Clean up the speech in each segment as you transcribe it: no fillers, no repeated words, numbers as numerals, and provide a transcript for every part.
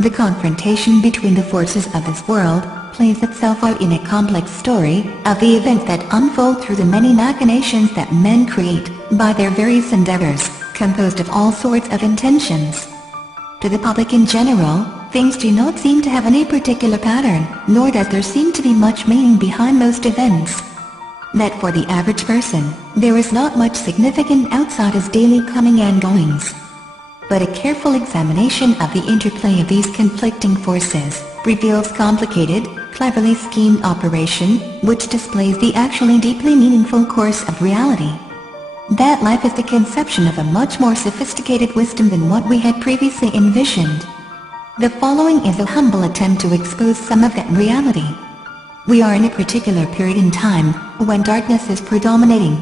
The confrontation between the forces of this world plays itself out in a complex story of the events that unfold through the many machinations that men create by their various endeavors, composed of all sorts of intentions. To the public in general, things do not seem to have any particular pattern, nor does there seem to be much meaning behind most events. That for the average person, there is not much significant outside his daily coming and goings. But a careful examination of the interplay of these conflicting forces reveals complicated, cleverly schemed operation, which displays the actually deeply meaningful course of reality. That life is the conception of a much more sophisticated wisdom than what we had previously envisioned. The following is a humble attempt to expose some of that reality. We are in a particular period in time when darkness is predominating.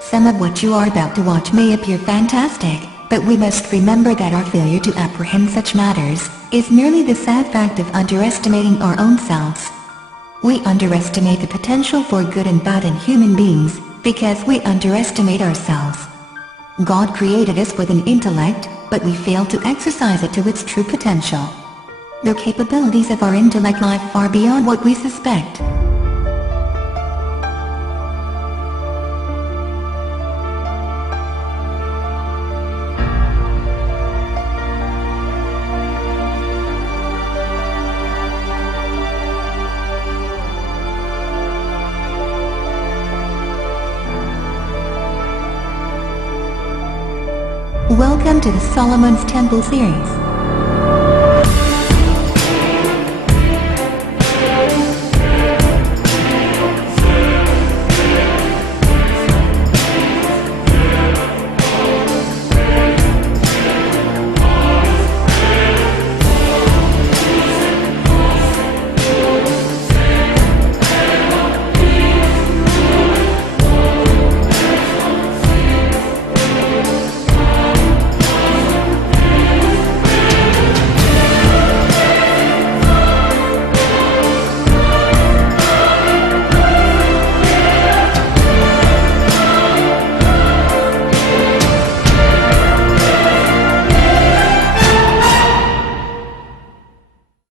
Some of what you are about to watch may appear fantastic, but we must remember that our failure to apprehend such matters is merely the sad fact of underestimating our own selves. We underestimate the potential for good and bad in human beings because we underestimate ourselves. God created us with an intellect, but we fail to exercise it to its true potential. The capabilities of our intellect lie far beyond what we suspect. Welcome to the Solomon's Temple series.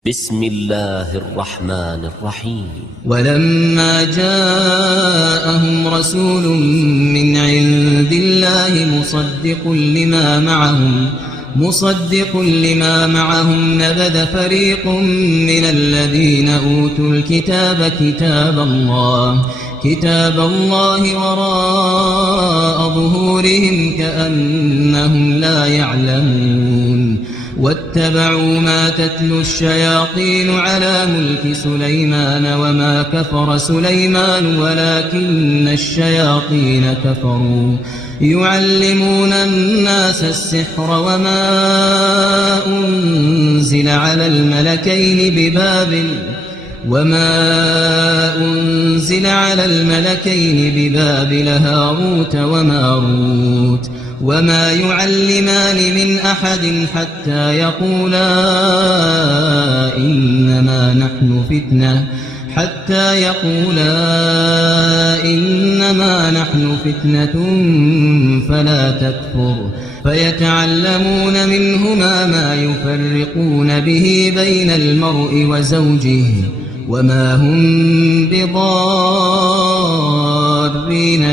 بسم الله الرحمن الرحيم. ولما جاءهم رسول من عند الله مصدق لما معهم نبذ فريق من الذين أوتوا الكتاب كتاب الله وراء ظهورهم كأنهم لا يعلمون واتبعوا ما تتلو الشياطين على ملك سليمان وما كفر سليمان ولكن الشياطين كفروا يعلمون الناس السحر وما أنزل على الملكين ببابل هاروت وماروت وما يعلمان من أحد حتى يقولا إنما نحن فتنة فلا تكفر فيتعلمون منهما ما يفرقون به بين المرء وزوجه وما هم بضارين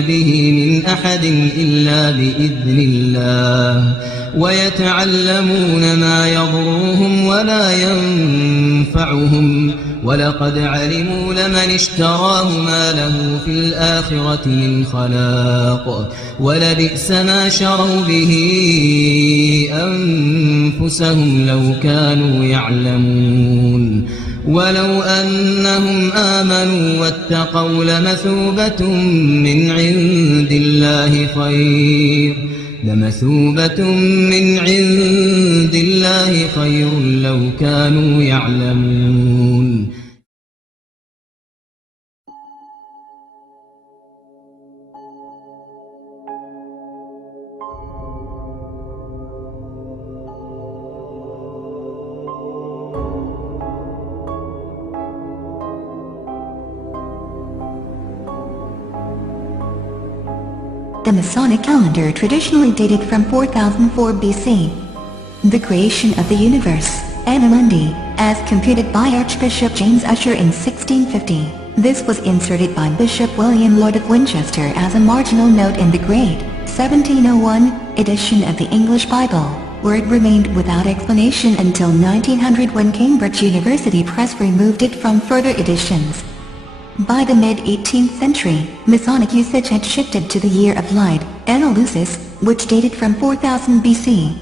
به من أحد إلا بإذن الله ويتعلمون ما يضرهم ولا ينفعهم ولقد علموا لمن اشتراه ما له في الآخرة من خلاق ولبئس ما شروا به أنفسهم لو كانوا يعلمون ولو أنهم آمنوا واتقوا لمثوبة من عند الله خير لو كانوا يعلمون. The Masonic calendar traditionally dated from 4004 BC. The creation of the universe Anno Mundi, as computed by Archbishop James Ussher in 1650. This was inserted by Bishop William Lord of Winchester as a marginal note in the grade 1701 edition of the English Bible, where it remained without explanation until 1900 when Cambridge University Press removed it from further editions. By the mid-18th century, Masonic usage had shifted to the year of light, Anno Lucis, which dated from 4000 BC.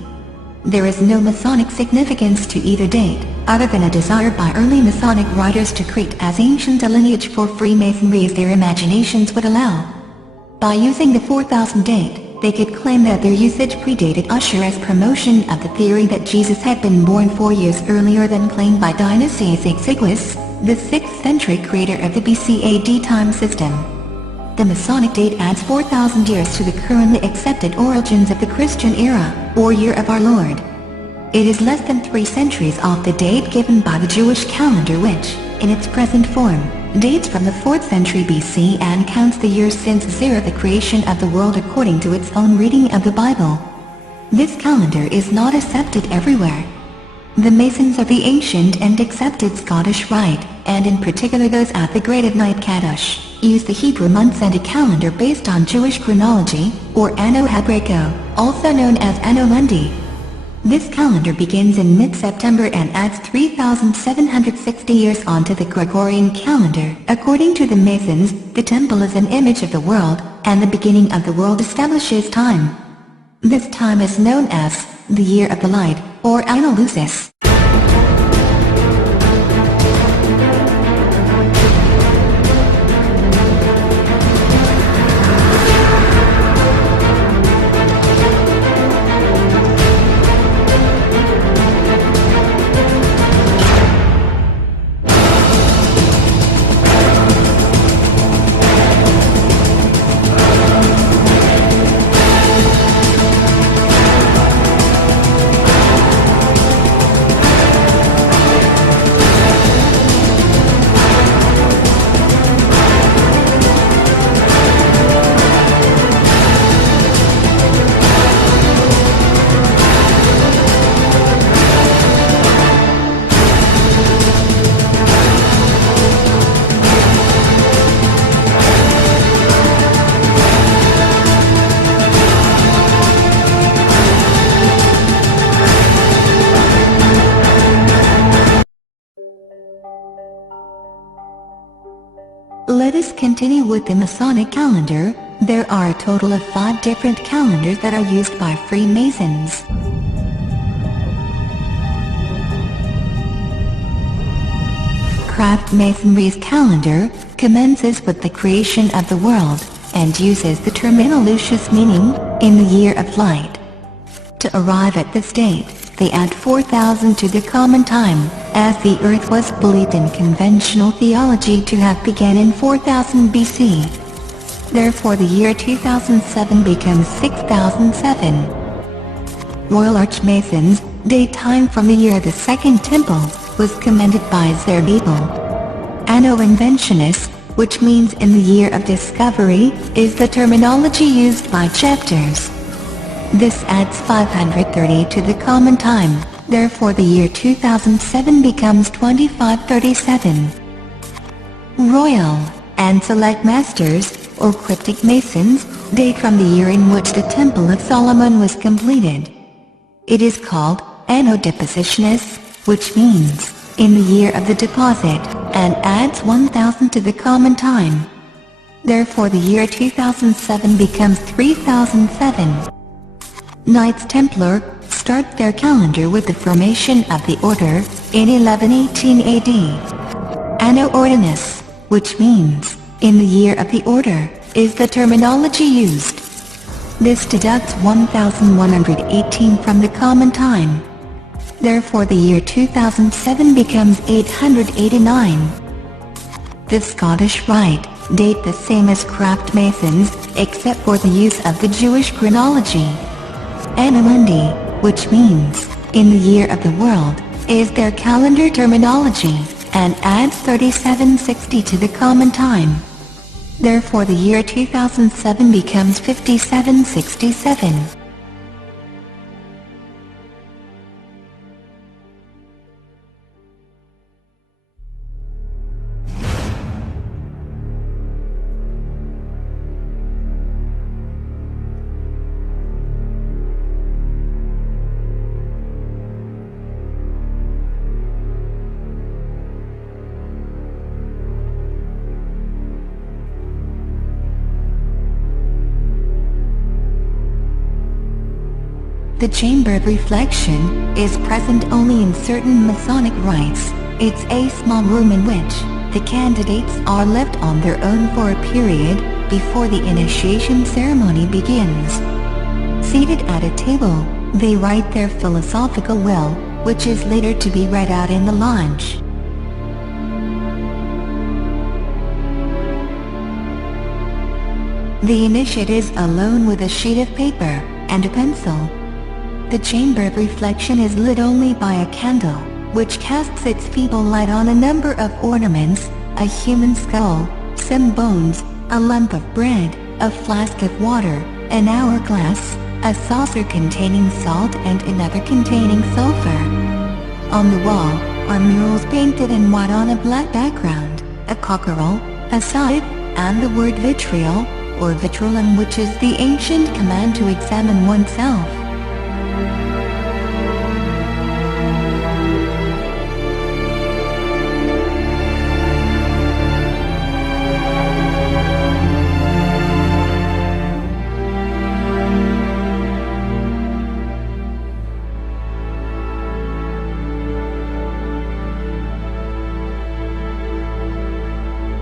There is no Masonic significance to either date, other than a desire by early Masonic writers to create as ancient a lineage for Freemasonry as their imaginations would allow. By using the 4000 date, they could claim that their usage predated Ussher's promotion of the theory that Jesus had been born 4 years earlier than claimed by Dionysius Exiguus, the 6th century creator of the BC AD time system. The Masonic date adds 4,000 years to the currently accepted origins of the Christian era, or year of our Lord. It is less than 3 centuries off the date given by the Jewish calendar which, in its present form, dates from the 4th century BC and counts the years since zero the creation of the world according to its own reading of the Bible. This calendar is not accepted everywhere. The Masons of the ancient and accepted Scottish Rite, and in particular those at the Great at Night Kaddish, use the Hebrew months and a calendar based on Jewish chronology, or Anno Hebraico, also known as Anno Mundi. This calendar begins in mid-September and adds 3,760 years onto the Gregorian calendar. According to the Masons, the temple is an image of the world, and the beginning of the world establishes time. This time is known as the Year of the Light, or Anno Lucis. Let us continue with the Masonic calendar. There are a total of 5 different calendars that are used by Freemasons. Craft Masonry's calendar commences with the creation of the world, and uses the term Anno Lucis, meaning, in the year of light. To arrive at this date, they add 4,000 to the common time, as the earth was believed in conventional theology to have begun in 4000 BC. Therefore the year 2007 becomes 6007. Royal Archmasons date time from the year of the Second Temple was commended by Zerubbabel. Anno Inventionis, which means in the year of discovery, is the terminology used by chapters. This adds 530 to the common time, therefore the year 2007 becomes 2537. Royal and Select Masters, or Cryptic Masons, date from the year in which the Temple of Solomon was completed. It is called Anno Depositionis, which means, in the year of the deposit, and adds 1000 to the common time. Therefore the year 2007 becomes 3007. Knights Templar start their calendar with the formation of the order, in 1118 AD. Anno Ordinus, which means, in the year of the order, is the terminology used. This deducts 1118 from the common time. Therefore the year 2007 becomes 889. The Scottish Rite date the same as Craft Masons, except for the use of the Jewish chronology. Anno Mundi, which means, in the year of the world, is their calendar terminology, and adds 3760 to the common time. Therefore the year 2007 becomes 5767. The chamber of reflection is present only in certain Masonic rites. It's a small room in which the candidates are left on their own for a period before the initiation ceremony begins. Seated at a table, they write their philosophical will, which is later to be read out in the lodge. The initiate is alone with a sheet of paper and a pencil. The chamber of reflection is lit only by a candle, which casts its feeble light on a number of ornaments: a human skull, some bones, a lump of bread, a flask of water, an hourglass, a saucer containing salt and another containing sulfur. On the wall are murals painted in white on a black background, a cockerel, a scythe, and the word vitriol, or vitrolum, which is the ancient command to examine oneself.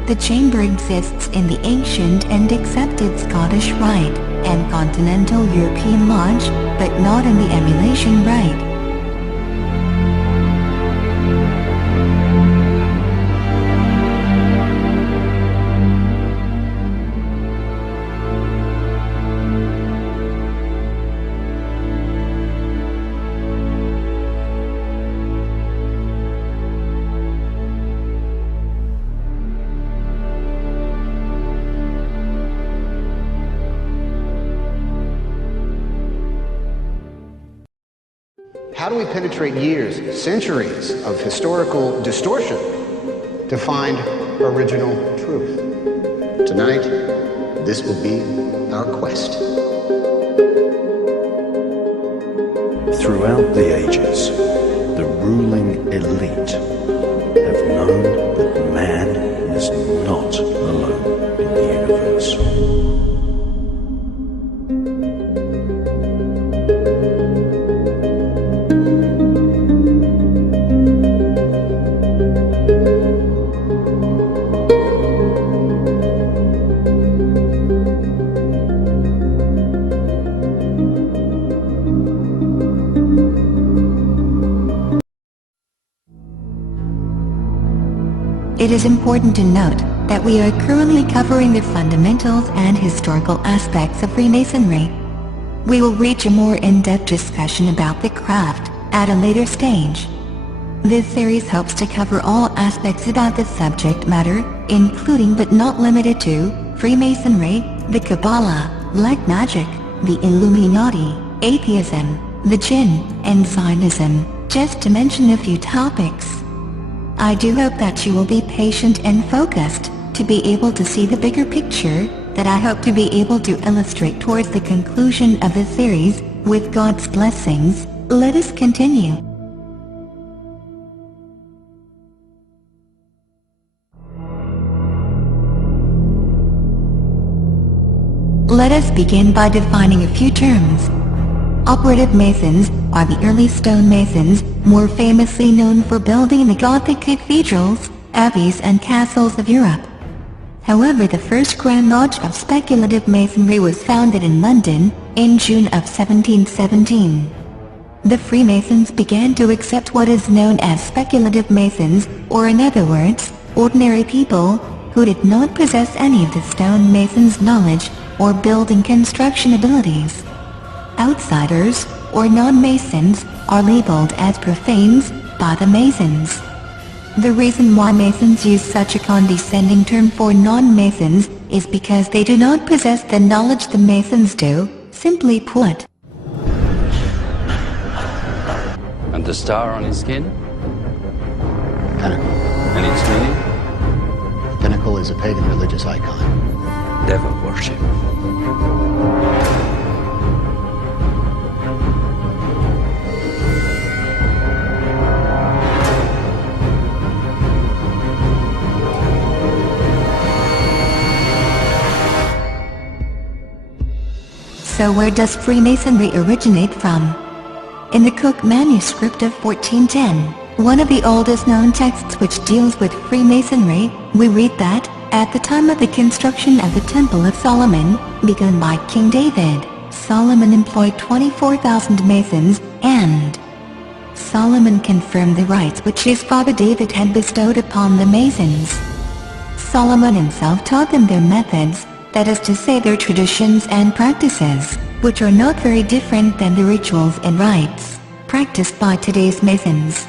The chamber exists in the ancient and accepted Scottish Rite and continental European Lodge, but not in the emulation Rite. How do we penetrate years, centuries of historical distortion to find original truth? Tonight, this will be our quest. Throughout the ages, the ruling elite have known that man is not alone in the universe. It is important to note that we are currently covering the fundamentals and historical aspects of Freemasonry. We will reach a more in-depth discussion about the craft at a later stage. This series hopes to cover all aspects about the subject matter, including but not limited to Freemasonry, the Kabbalah, black magic, the Illuminati, atheism, the Jinn, and Zionism, just to mention a few topics. I do hope that you will be patient and focused to be able to see the bigger picture that I hope to be able to illustrate towards the conclusion of the series. With God's blessings, let us continue. Let us begin by defining a few terms. Operative Masons are the early stonemasons, more famously known for building the Gothic cathedrals, abbeys and castles of Europe. However, the first Grand Lodge of Speculative Masonry was founded in London in June of 1717. The Freemasons began to accept what is known as Speculative Masons, or in other words, ordinary people who did not possess any of the stonemasons' knowledge or building construction abilities. Outsiders, or non-Masons, are labeled as profanes by the Masons. The reason why Masons use such a condescending term for non-Masons is because they do not possess the knowledge the Masons do, simply put. And the star on his skin? Pinnacle. And its meaning? Pinnacle is a pagan religious icon. Devil worship. So where does Freemasonry originate from? In the Cook manuscript of 1410, one of the oldest known texts which deals with Freemasonry, we read that, at the time of the construction of the Temple of Solomon, begun by King David, Solomon employed 24,000 Masons, and Solomon confirmed the rights which his father David had bestowed upon the Masons. Solomon himself taught them their methods, that is to say their traditions and practices, which are not very different than the rituals and rites practiced by today's Masons.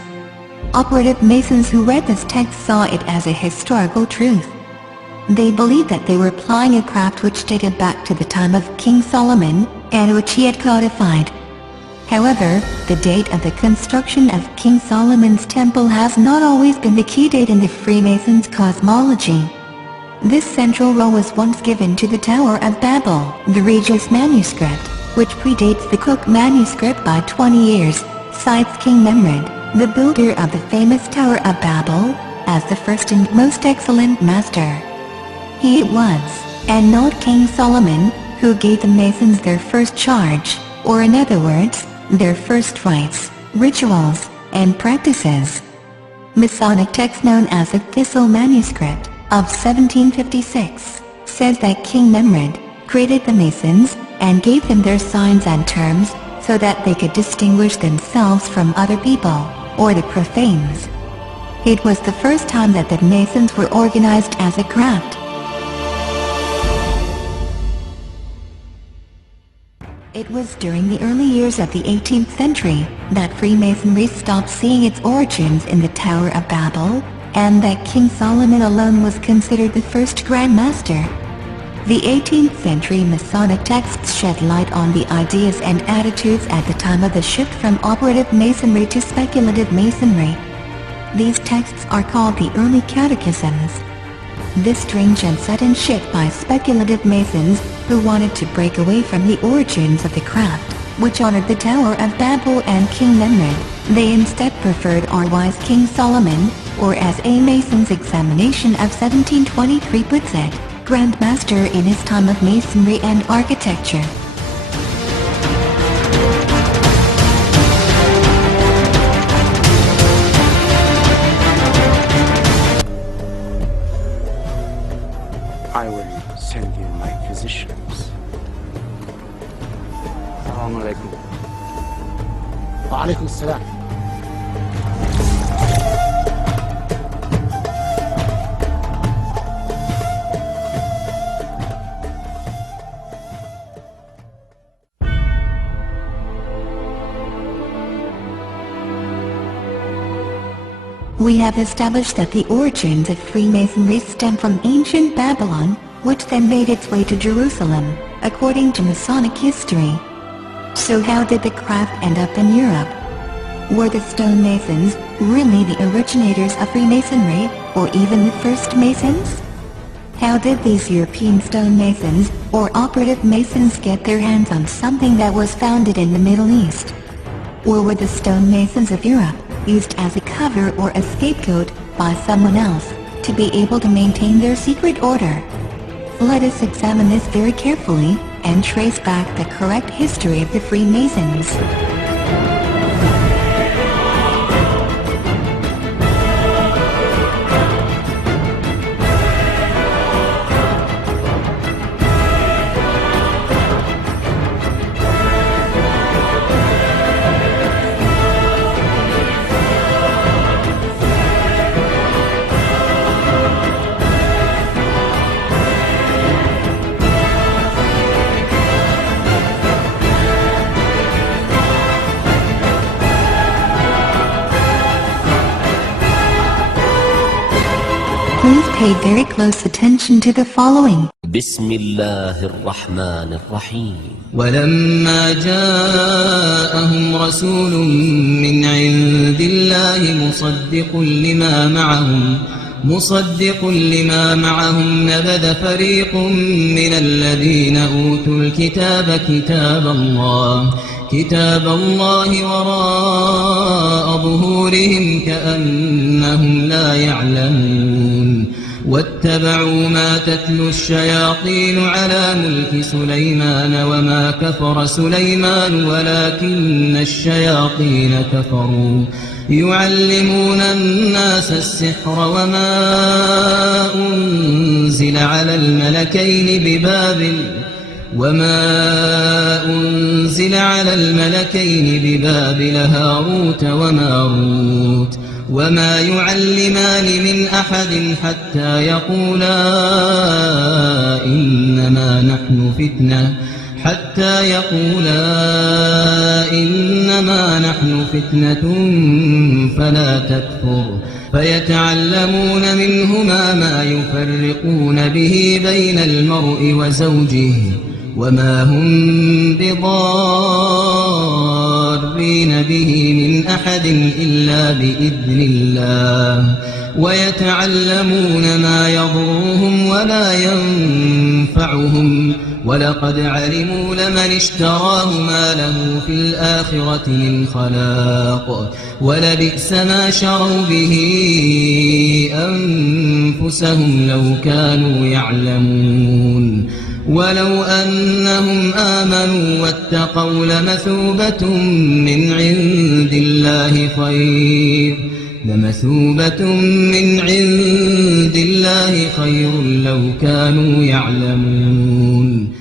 Operative Masons who read this text saw it as a historical truth. They believed that they were applying a craft which dated back to the time of King Solomon, and which he had codified. However, the date of the construction of King Solomon's temple has not always been the key date in the Freemasons' cosmology. This central role was once given to the Tower of Babel, the Regius manuscript, which predates the Cook manuscript by 20 years, cites King Nimrod, the builder of the famous Tower of Babel, as the first and most excellent master. He it was, and not King Solomon, who gave the Masons their first charge, or in other words, their first rites, rituals, and practices. Masonic text known as the Thistle manuscript of 1756 says that King Nimrod created the Masons and gave them their signs and terms so that they could distinguish themselves from other people, or the profanes. It was the first time that the Masons were organized as a craft. It was during the early years of the 18th century that Freemasonry stopped seeing its origins in the Tower of Babel, and that King Solomon alone was considered the first Grand Master. The 18th century Masonic texts shed light on the ideas and attitudes at the time of the shift from operative Masonry to speculative Masonry. These texts are called the early catechisms. This strange and sudden shift by speculative Masons, who wanted to break away from the origins of the craft, which honored the Tower of Babel and King Nimrod, they instead preferred our wise King Solomon, or as a Mason's examination of 1723 puts it, Grand Master in his time of Masonry and architecture. I will send you my physicians. Assalamu alaikum. Wa alaikum assalam. We have established that the origins of Freemasonry stem from ancient Babylon, which then made its way to Jerusalem, according to Masonic history. So how did the craft end up in Europe? Were the stonemasons really the originators of Freemasonry, or even the first Masons? How did these European stonemasons, or operative Masons, get their hands on something that was founded in the Middle East? Or were the stonemasons of Europe used as a cover or a scapegoat by someone else to be able to maintain their secret order? Let us examine this very carefully and trace back the correct history of the Freemasons. Please pay very close attention to the following. بسم الله الرحمن الرحيم. ولما جاءهم رسول من عند الله مصدق لما معهم نبذ فريق من الذين أوتوا الكتاب كتاب الله وراء ظهورهم كأنهم لا يعلمون واتبعوا ما تتلو الشياطين على ملك سليمان وما كفر سليمان ولكن الشياطين كفروا يعلمون الناس السحر وما أنزل على الملكين ببابل هاروت وماروت وما يعلمان من أحد حتى يقولا إنما نحن فتنة فلا تكفر فيتعلمون منهما ما يفرقون به بين المرء وزوجه وما هم بضارين به من أحد إلا بإذن الله ويتعلمون ما يضرهم ولا ينفعهم ولقد علموا لمن اشتراه ما له في الآخرة من خلاق ولبئس ما شروا به أنفسهم لو كانوا يعلمون ولو أنهم آمنوا واتقوا لمثوبة من عند الله خير لو كانوا يعلمون.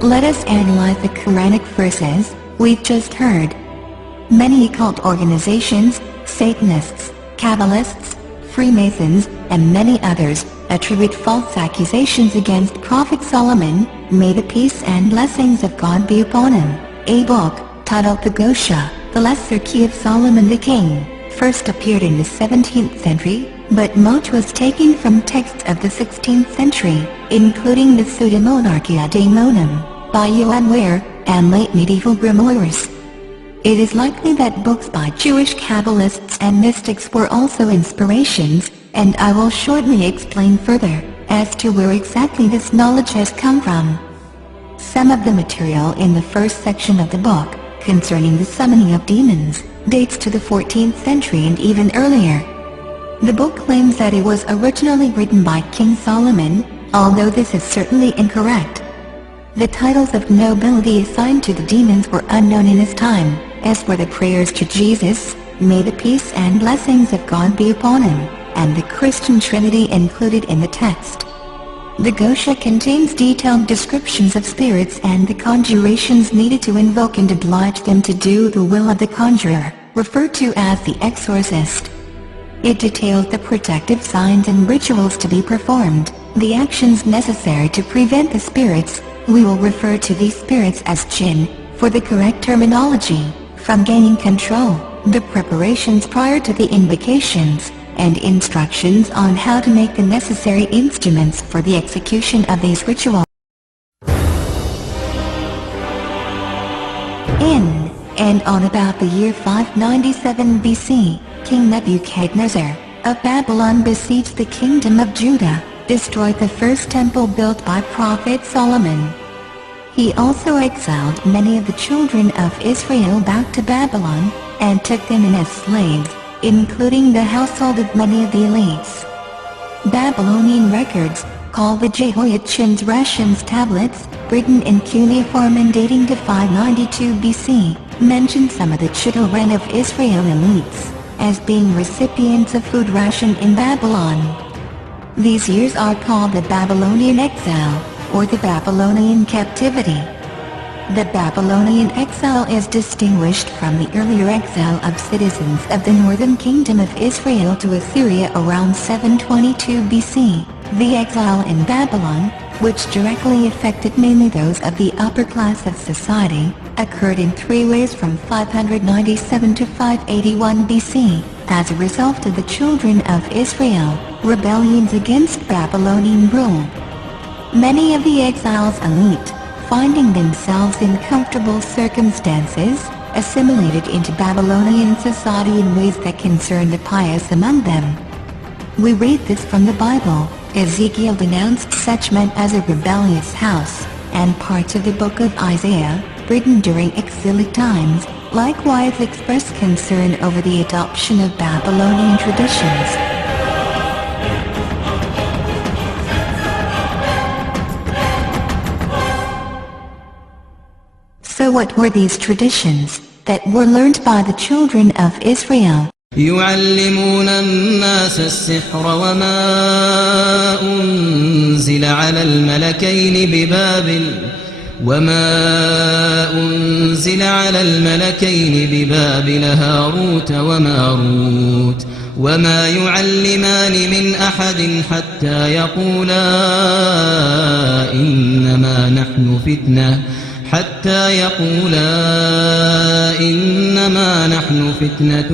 Let us analyze the Quranic verses we've just heard. Many occult organizations, Satanists, Kabbalists, Freemasons, and many others attribute false accusations against Prophet Solomon, may the peace and blessings of God be upon him. A book, titled the Gosha, the Lesser Key of Solomon the King, first appeared in the 17th century, but much was taken from texts of the 16th century, including the Pseudemonarchia Daemonum, by Yuan Ware, and late medieval grimoires. It is likely that books by Jewish Kabbalists and mystics were also inspirations, and I will shortly explain further as to where exactly this knowledge has come from. Some of the material in the first section of the book, concerning the summoning of demons, dates to the 14th century and even earlier. The book claims that it was originally written by King Solomon, although this is certainly incorrect. The titles of nobility assigned to the demons were unknown in his time, as were the prayers to Jesus, may the peace and blessings of God be upon him, and the Christian Trinity included in the text. The Gosha contains detailed descriptions of spirits and the conjurations needed to invoke and oblige them to do the will of the conjurer, referred to as the exorcist. It details the protective signs and rituals to be performed, the actions necessary to prevent the spirits, we will refer to these spirits as jinn, for the correct terminology, from gaining control, the preparations prior to the invocations, and instructions on how to make the necessary instruments for the execution of these rituals. In and on about the year 597 BC, King Nebuchadnezzar of Babylon besieged the kingdom of Judah, destroyed the first temple built by Prophet Solomon. He also exiled many of the children of Israel back to Babylon, and took them in as slaves, including the household of many of the elites. Babylonian records, called the Jehoiachin's Rations tablets, written in cuneiform and dating to 592 BC, mention some of the children of Israel elites as being recipients of food ration in Babylon. These years are called the Babylonian exile, or the Babylonian captivity. The Babylonian exile is distinguished from the earlier exile of citizens of the northern kingdom of Israel to Assyria around 722 BC. The exile in Babylon, which directly affected mainly those of the upper class of society, occurred in three ways from 597 to 581 BC, as a result of the children of Israel, rebellions against Babylonian rule. Many of the exiles' elite, finding themselves in comfortable circumstances, assimilated into Babylonian society in ways that concerned the pious among them. We read this from the Bible. Ezekiel denounced such men as a rebellious house, and parts of the book of Isaiah, Britain during exilic times, likewise expressed concern over the adoption of Babylonian traditions. So what were these traditions that were learned by the children of Israel? يعلمون الناس السحر وما أنزل على الملكين ببابل هاروت وماروت وما يعلمان من أحد حتى يقولا إنما نحن فتنة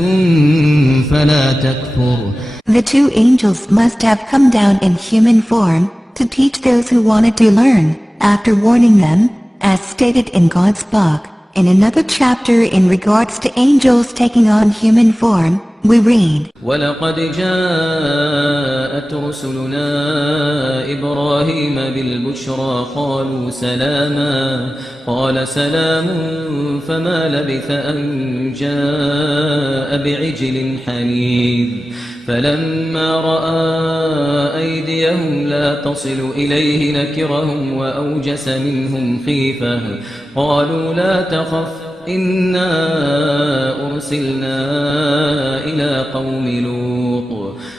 فلا تكفر. The two angels must have come down in human form to teach those who wanted to learn, after warning them, as stated in God's book. In another chapter in regards to angels taking on human form, we read, وَلَقَدْ جَاءَتْ رُسُلُنَا إِبْرَاهِيمَ بِالْبُشْرَى قَالُوا سَلَامًا قَالَ سَلَامٌ فَمَا لَبِثَ أَنْ جَاءَ بِعِجْلٍ حَنِيذٍ فَلَمَّا رَأَى أَيْدِيَهُمْ لَا تَصِلُ إِلَيْهِ نَكِرَهُمْ وَأَوْجَسَ مِنْهُمْ خِيفَةً قَالُوا لَا تَخَفْ إِنَّا أُرْسِلْنَا إِلَى قَوْمِ لُوطٍ.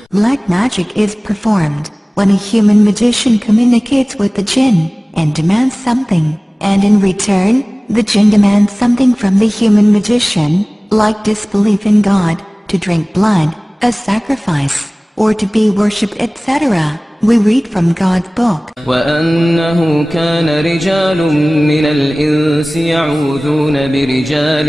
Black magic is performed when a human magician communicates with the jinn and demands something, and in return, the jinn demands something from the human magician, like disbelief in God, to drink blood, a sacrifice, or to be worshipped, etc. We read from God's book. وَأَنَّهُ كَانَ رِجَالٌ مِّنَ الْإِنسِ يَعُوذُونَ بِرِجَالٍ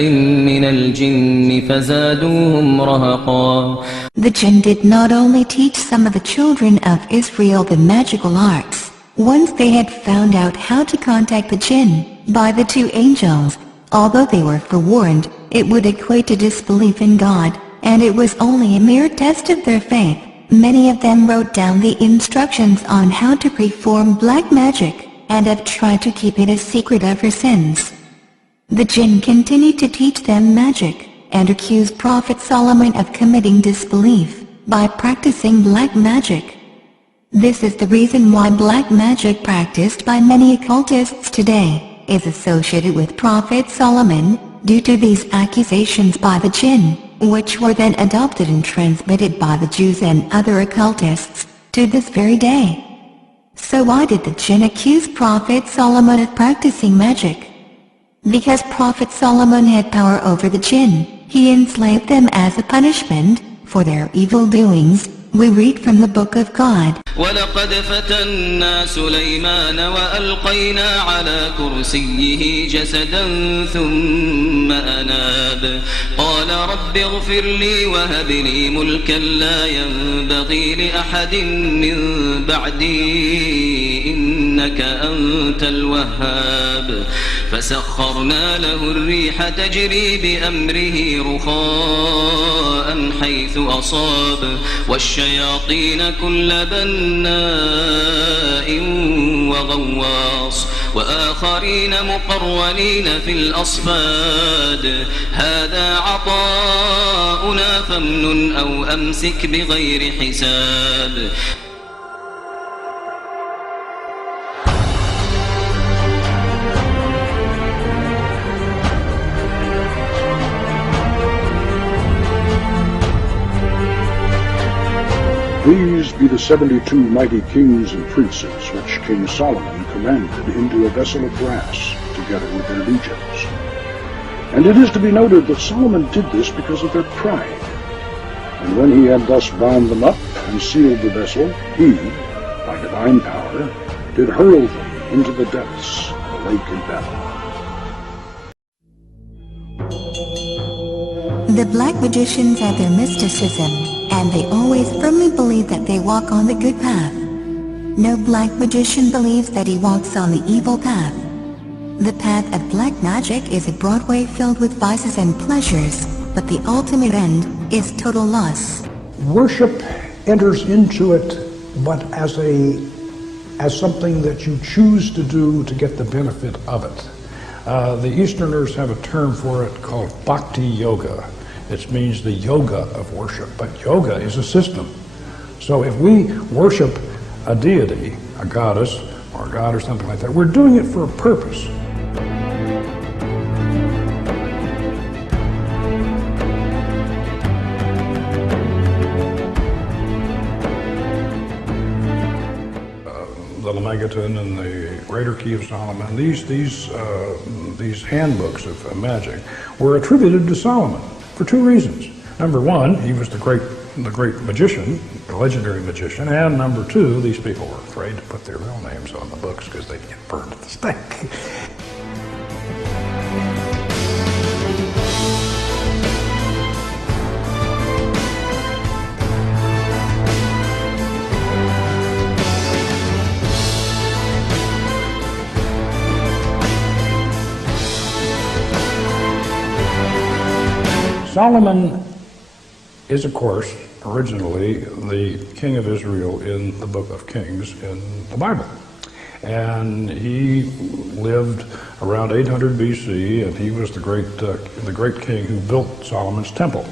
مِّنَ الْجِنِّ فَزَادُوهُمْ رَهَقًا. The jinn did not only teach some of the children of Israel the magical arts, once they had found out how to contact the jinn by the two angels, although they were forewarned, it would equate to disbelief in God, and it was only a mere test of their faith. Many of them wrote down the instructions on how to perform black magic, and have tried to keep it a secret ever since. The jinn continued to teach them magic, and accused Prophet Solomon of committing disbelief, by practicing black magic. This is the reason why black magic practiced by many occultists today, is associated with Prophet Solomon, due to these accusations by the jinn, which were then adopted and transmitted by the Jews and other occultists, to this very day. So why did the jinn accuse Prophet Solomon of practicing magic? Because Prophet Solomon had power over the jinn, he enslaved them as a punishment for their evil doings. We read from the book of God. وَلَقَدْ فَتَنَّا سُلَيْمَانَ وَأَلْقَيْنَا عَلَى كُرْسِيِّهِ جَسَدًا ثُمَّ أَنَابَ قَالَ رَبِّ اغْفِرْ لِي وَهَبْ لِي مُلْكًا لَّا يَنبَغِي لِأَحَدٍ مِّن بَعْدِي إِنَّكَ أَنتَ الْوَهَّابُ فَسَخَّرْنَا لَهُ الرِّيحَ تَجْرِي بِأَمْرِهِ رُخَاءً حَيْثُ أَصَابَ والشياطين كل بناء وغواص وآخرين مقرنين في الأصفاد هذا عطاؤنا فامنن أو أمسك بغير حساب. These be the 72 mighty kings and princes which King Solomon commanded into a vessel of brass, together with their legions. And it is to be noted that Solomon did this because of their pride. And when he had thus bound them up and sealed the vessel, he, by divine power, did hurl them into the depths of the lake in Babylon. The black magicians have their mysticism, and they always firmly believe that they walk on the good path. No black magician believes that he walks on the evil path. The path of black magic is a broad way filled with vices and pleasures, but the ultimate end is total loss. Worship enters into it, but as something that you choose to do to get the benefit of it. The Easterners have a term for it called bhakti yoga. It means the yoga of worship, but yoga is a system. So if we worship a deity, a goddess, or a god or something like that, we're doing it for a purpose. The Lemegeton and the Greater Key of Solomon, these handbooks of magic were attributed to Solomon for two reasons. Number one, he was the great magician, the legendary magician, and number two, these people were afraid to put their real names on the books because they'd get burned at the stake. Solomon is, of course, originally the king of Israel in the book of Kings in the Bible. And he lived around 800 BC, and he was the great king who built Solomon's temple.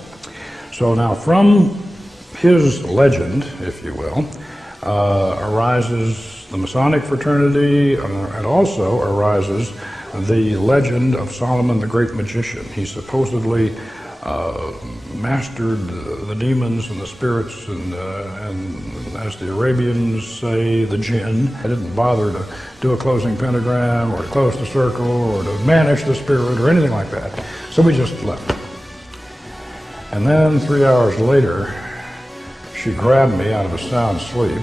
So now from his legend, if you will, arises the Masonic fraternity, and also arises the legend of Solomon the great magician. He supposedly mastered the demons and the spirits, and as the Arabians say, the jinn. I didn't bother to do a closing pentagram or to close the circle or to banish the spirit or anything like that. So we just left. And then 3 hours later, she grabbed me out of a sound sleep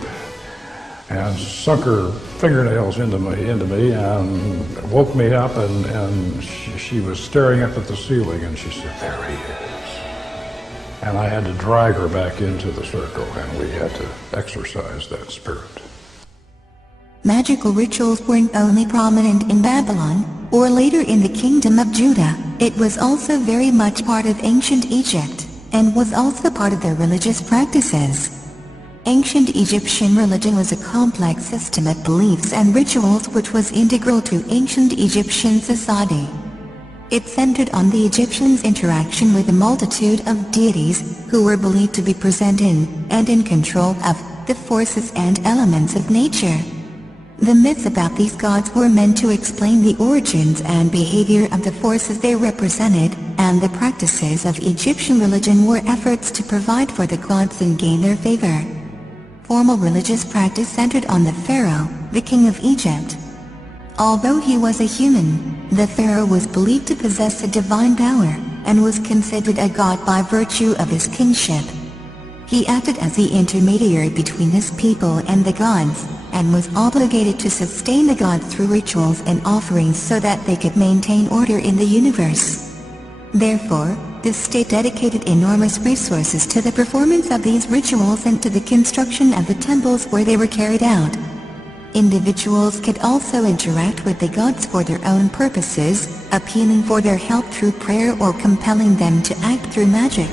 and sunk her fingernails into me and woke me up, and she was staring up at the ceiling, and she said, "There he is." And I had to drag her back into the circle, and we had to exorcise that spirit. Magical rituals weren't only prominent in Babylon, or later in the Kingdom of Judah. It was also very much part of ancient Egypt, and was also part of their religious practices. Ancient Egyptian religion was a complex system of beliefs and rituals which was integral to ancient Egyptian society. It centered on the Egyptians' interaction with a multitude of deities who were believed to be present in and in control of the forces and elements of nature. The myths about these gods were meant to explain the origins and behavior of the forces they represented, and the practices of Egyptian religion were efforts to provide for the gods and gain their favor. Formal religious practice centered on the pharaoh, the king of Egypt. Although he was a human, the pharaoh was believed to possess a divine power, and was considered a god by virtue of his kingship. He acted as the intermediary between his people and the gods, and was obligated to sustain the gods through rituals and offerings so that they could maintain order in the universe. Therefore, the state dedicated enormous resources to the performance of these rituals and to the construction of the temples where they were carried out. Individuals could also interact with the gods for their own purposes, appealing for their help through prayer or compelling them to act through magic.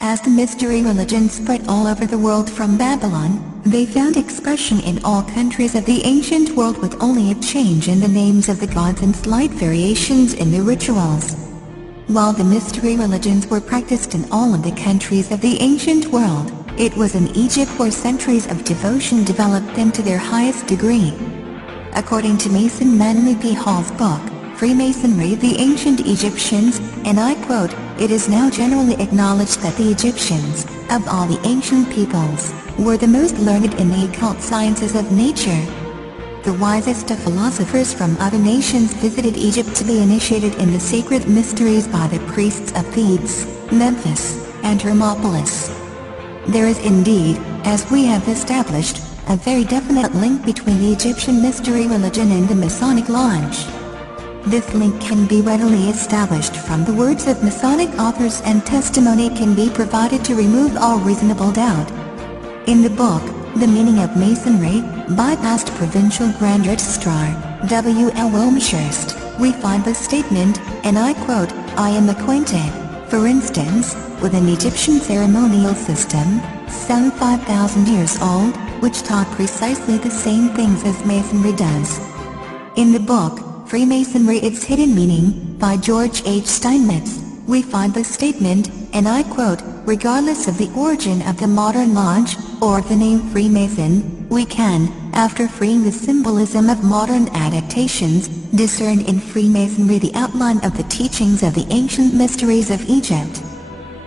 As the mystery religion spread all over the world from Babylon, they found expression in all countries of the ancient world with only a change in the names of the gods and slight variations in the rituals. While the mystery religions were practiced in all of the countries of the ancient world, it was in Egypt where centuries of devotion developed them to their highest degree. According to Mason Manly P. Hall's book, Freemasonry, the ancient Egyptians, and I quote, "It is now generally acknowledged that the Egyptians, of all the ancient peoples, were the most learned in the occult sciences of nature. The wisest of philosophers from other nations visited Egypt to be initiated in the sacred mysteries by the priests of Thebes, Memphis, and Hermopolis. There is indeed, as we have established, a very definite link between the Egyptian mystery religion and the Masonic Lodge. This link can be readily established from the words of Masonic authors, and testimony can be provided to remove all reasonable doubt." In the book, The Meaning of Masonry, by past Provincial Grand Registrar W. L. Wilmshurst, we find the statement, and I quote, "I am acquainted, For instance, with an Egyptian ceremonial system, some 5,000 years old, which taught precisely the same things as Masonry does. In the book, Freemasonry: Its Hidden Meaning, by George H. Steinmetz, we find the statement, and I quote, "Regardless of the origin of the modern lodge, or the name Freemason, we can, after freeing the symbolism of modern adaptations, discern in Freemasonry the outline of the teachings of the ancient mysteries of Egypt."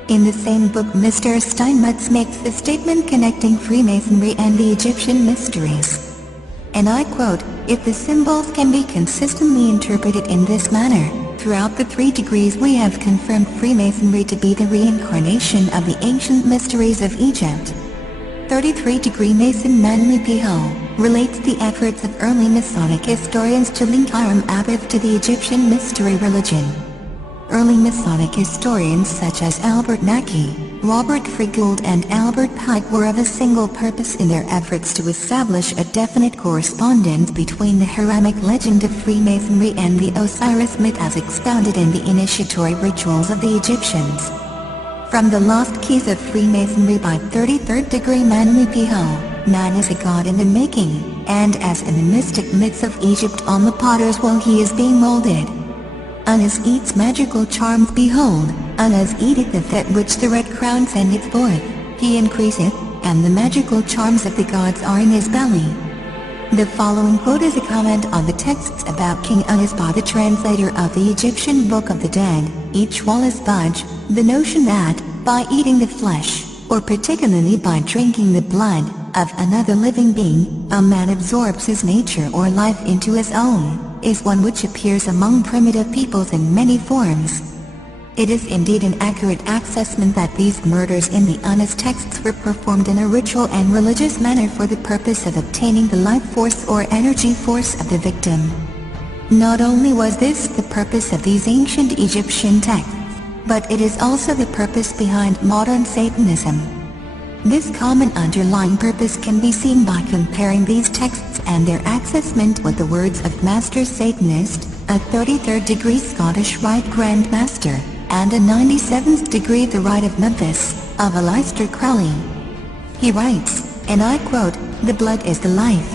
In the same book, Mr. Steinmetz makes the statement connecting Freemasonry and the Egyptian mysteries. And I quote, "If the symbols can be consistently interpreted in this manner, throughout the 3 degrees we have confirmed Freemasonry to be the reincarnation of the ancient mysteries of Egypt." 33-degree Mason Manly P. Ho relates the efforts of early Masonic historians to link Hiram Abiff to the Egyptian mystery religion. Early Masonic historians such as Albert Mackey, Robert Fregould and Albert Pike were of a single purpose in their efforts to establish a definite correspondence between the Hiramic legend of Freemasonry and the Osiris myth as expounded in the initiatory rituals of the Egyptians. From the Lost Keys of Freemasonry by 33rd degree Manly P. Ho, man is a god in the making, and as in the mystic myths of Egypt on the potter's wheel he is being molded. Unas eats magical charms, behold, Unas eateth the that which the red crown sendeth forth, he increaseth, and the magical charms of the gods are in his belly. The following quote is a comment on the texts about King Unas by the translator of the Egyptian Book of the Dead, each Wallace Budge, the notion that, by eating the flesh, or particularly by drinking the blood, of another living being, a man absorbs his nature or life into his own, is one which appears among primitive peoples in many forms. It is indeed an accurate assessment that these murders in the Unas texts were performed in a ritual and religious manner for the purpose of obtaining the life force or energy force of the victim. Not only was this the purpose of these ancient Egyptian texts, but it is also the purpose behind modern Satanism. This common underlying purpose can be seen by comparing these texts and their assessment with the words of Master Satanist, a 33rd degree Scottish Rite Grand Master, and a 97th degree the Rite of Memphis, of Aleister Crowley. He writes, and I quote, "The blood is the life."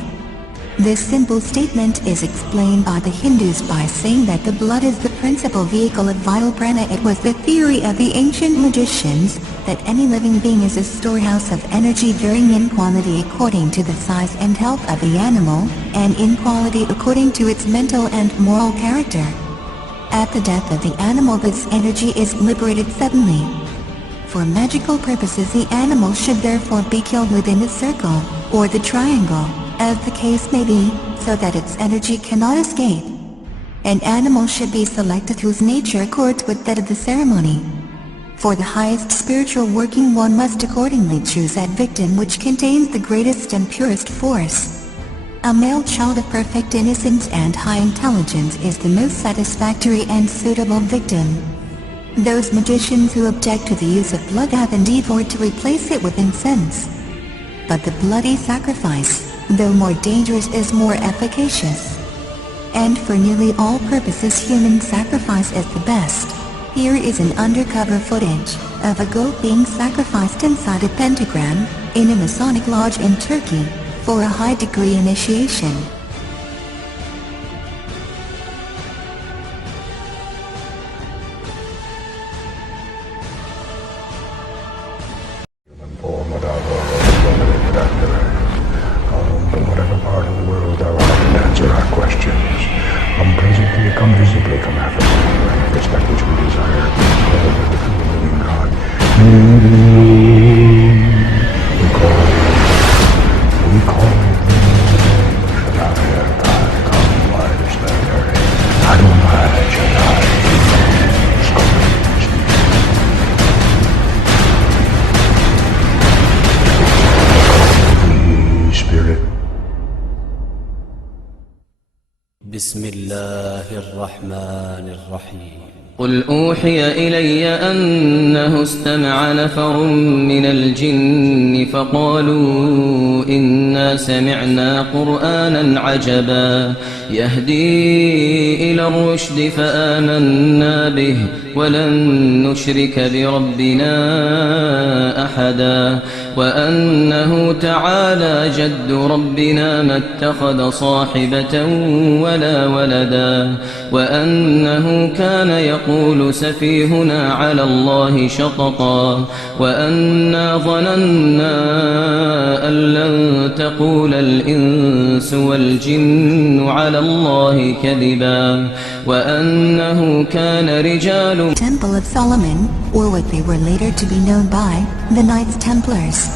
This simple statement is explained by the Hindus by saying that the blood is the principal vehicle of vital prana. It was the theory of the ancient magicians, that any living being is a storehouse of energy varying in quantity according to the size and health of the animal, and in quality according to its mental and moral character. At the death of the animal this energy is liberated suddenly. For magical purposes the animal should therefore be killed within the circle, or the triangle, as the case may be, so that its energy cannot escape. An animal should be selected whose nature accords with that of the ceremony. For the highest spiritual working one must accordingly choose that victim which contains the greatest and purest force. A male child of perfect innocence and high intelligence is the most satisfactory and suitable victim. Those magicians who object to the use of blood have endeavored to replace it with incense. But the bloody sacrifice, though more dangerous, is more efficacious. And for nearly all purposes human sacrifice is the best. Here is an undercover footage of a goat being sacrificed inside a pentagram, in a Masonic lodge in Turkey, for a high degree initiation. Whatever part of the world thou art, and answer our questions. Come presently, come visibly, come after us that which we desire. Call the living God. We call. Shaddai, come, wide is thy area. Adonai, Shaddai. Spirit. بسم الله الرحمن الرحيم قل أوحي إلي أنه استمع نفر من الجن فقالوا إنا سمعنا قرآنا عجبا يهدي إلى الرشد فآمنا به ولن نشرك بربنا أحدا وأنه تعالى جد ربنا ما اتخذ صاحبة ولا ولدا وأنه كان يقول سفيهنا على الله شططا وأنا ظننا أن لن تقول الإنس والجن على الله كذبا وأنه كان رجال Temple of Solomon, or what they were later to be known by, the Knights Templars.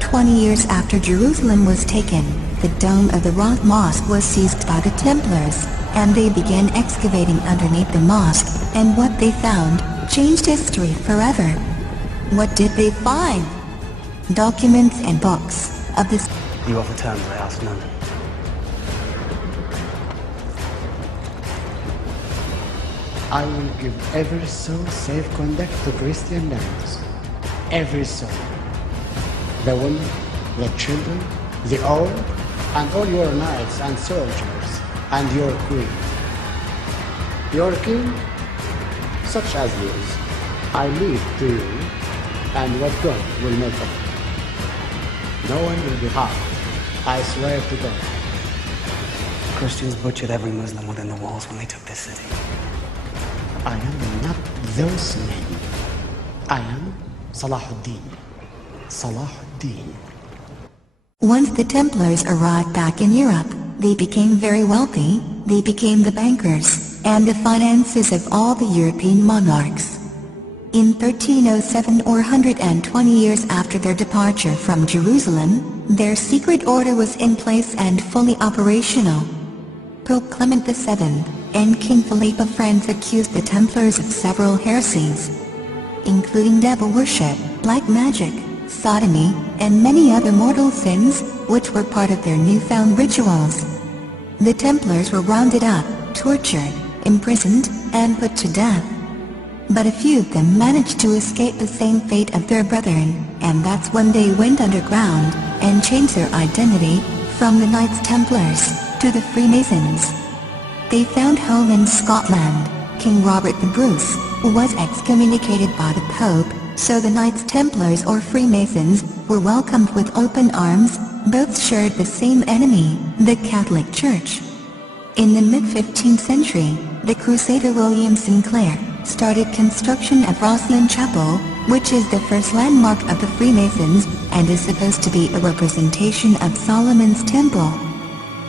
20 years after Jerusalem was taken, the dome of the Roth Mosque was seized by the Templars, and they began excavating underneath the mosque, and what they found changed history forever. What did they find? Documents and books of this. You offer terms, I ask none. I will give every soul safe conduct to Christian lands. Every soul. The women, the children, the old, and all your knights and soldiers, and your queen. Your king, such as yours, I leave to you, and what God will make of it. No one will be harmed. I swear to God. Christians butchered every Muslim within the walls when they took this city. I am not those men. I am Salahuddin. Salahuddin. Once the Templars arrived back in Europe, they became very wealthy, they became the bankers, and the finances of all the European monarchs. In 1307, or 120 years after their departure from Jerusalem, their secret order was in place and fully operational. Pope Clement VII and King Philip of France accused the Templars of several heresies, including devil worship, black magic, sodomy, and many other mortal sins, which were part of their newfound rituals. The Templars were rounded up, tortured, imprisoned, and put to death. But a few of them managed to escape the same fate of their brethren, and that's when they went underground and changed their identity from the Knights Templars to the Freemasons. They found home in Scotland. King Robert the Bruce was excommunicated by the Pope, so the Knights Templars or Freemasons were welcomed with open arms. Both shared the same enemy, the Catholic Church. In the mid-15th century, the Crusader William Sinclair started construction of Rosslyn Chapel, which is the first landmark of the Freemasons and is supposed to be a representation of Solomon's Temple.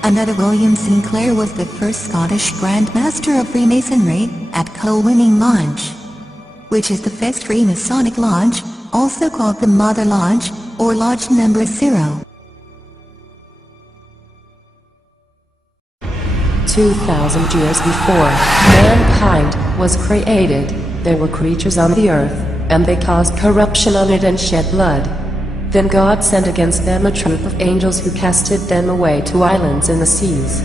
Another William Sinclair was the first Scottish Grand Master of Freemasonry at Colwynning Lodge, which is the first Freemasonic lodge, also called the Mother Lodge, or Lodge Number 0. 2,000 years before mankind was created, there were creatures on the earth, and they caused corruption on it and shed blood. Then God sent against them a troop of angels who casted them away to islands in the seas.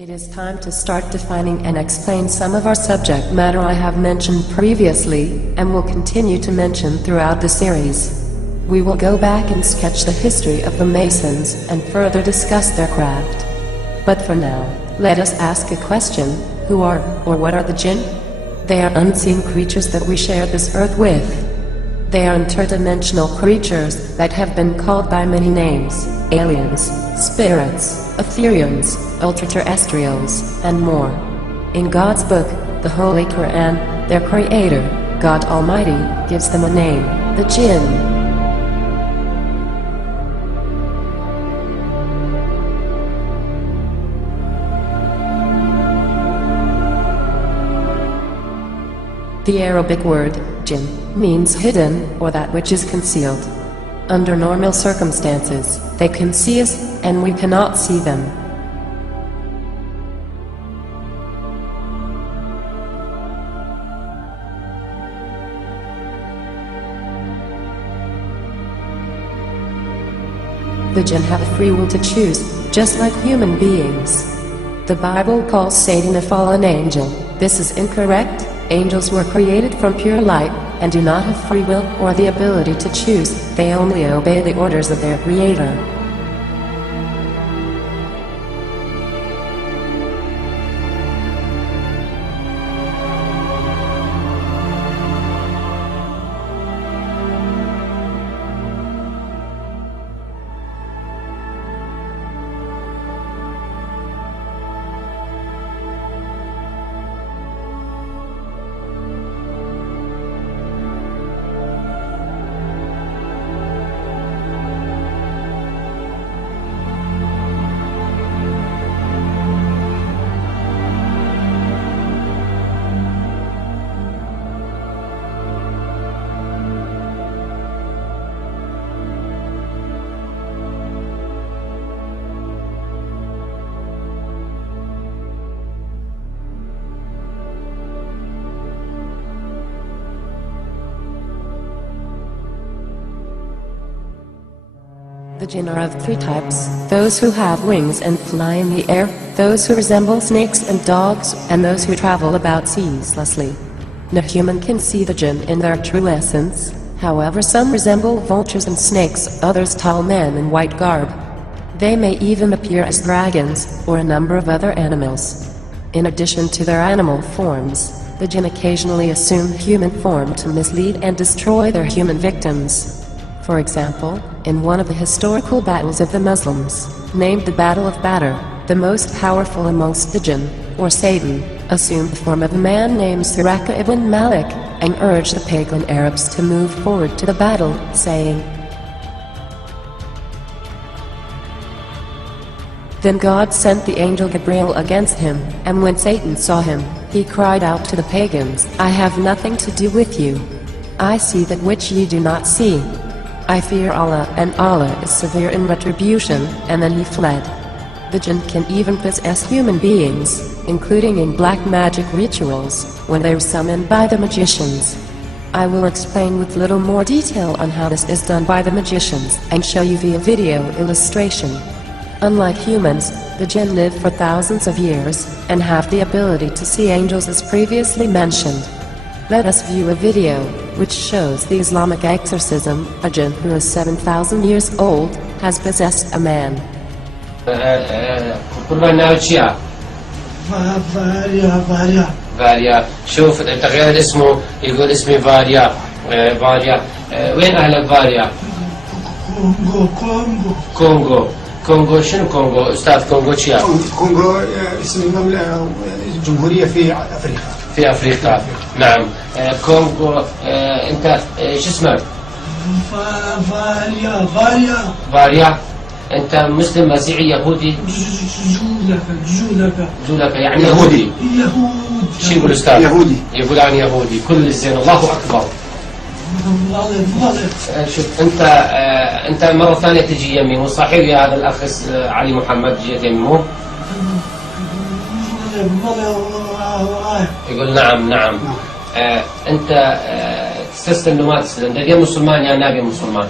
It is time to start defining and explain some of our subject matter I have mentioned previously, and will continue to mention throughout the series. We will go back and sketch the history of the Masons and further discuss their craft. But for now, let us ask a question: who are, or what are the Jinn? They are unseen creatures that we share this earth with. They are interdimensional creatures that have been called by many names: aliens, spirits, Ethereans, ultra-terrestrials, and more. In God's book, the Holy Quran, their creator, God Almighty, gives them a name: the Jinn. The Arabic word, jinn, means hidden, or that which is concealed. Under normal circumstances, they can see us, and we cannot see them. The jinn have a free will to choose, just like human beings. The Bible calls Satan a fallen angel. This is incorrect. Angels were created from pure light, and do not have free will or the ability to choose. They only obey the orders of their Creator. The jinn are of three types: those who have wings and fly in the air, those who resemble snakes and dogs, and those who travel about ceaselessly. No human can see the jinn in their true essence. However, some resemble vultures and snakes, others tall men in white garb. They may even appear as dragons, or a number of other animals. In addition to their animal forms, the jinn occasionally assume human form to mislead and destroy their human victims. For example, in one of the historical battles of the Muslims, named the Battle of Badr, the most powerful amongst the jinn, or Satan, assumed the form of a man named Suraka ibn Malik, and urged the pagan Arabs to move forward to the battle, saying, Then God sent the angel Gabriel against him, and when Satan saw him, he cried out to the pagans, I have nothing to do with you. I see that which ye do not see. I fear Allah, and Allah is severe in retribution, and then he fled. The jinn can even possess human beings, including in black magic rituals, when they are summoned by the magicians. I will explain with little more detail on how this is done by the magicians, and show you via video illustration. Unlike humans, the jinn live for thousands of years, and have the ability to see angels as previously mentioned. Let us view a video, which shows the Islamic exorcism. A jinn who is 7,000 years old, has possessed a man. فاريا شوف تغير اسمه يقول اسمي فاريا فاريا وين أهل فاريا؟ كونغو كونغو شنو كونغو أستاذ كونغو شيا؟ كونغو اسم المملكة جمهورية في أفريقيا. في أفريقيا نعم. كونغو أنت شو اسمك؟ فاريا أنت مسلم مسيحي يهودي؟ جولك يعني يهودي. شو يقول أستاذ؟ يهودي. يقول عن يهودي. كل الزين الله أكبر. شوف أنت مرة ثانية تجي يمي مو صحيح يا هذا الأخ علي محمد جيت يمه؟ يقول نعم نعم. أنت تستسلم إنه ما تسلم. أنت يا مسلمان يا نبي مسلمان.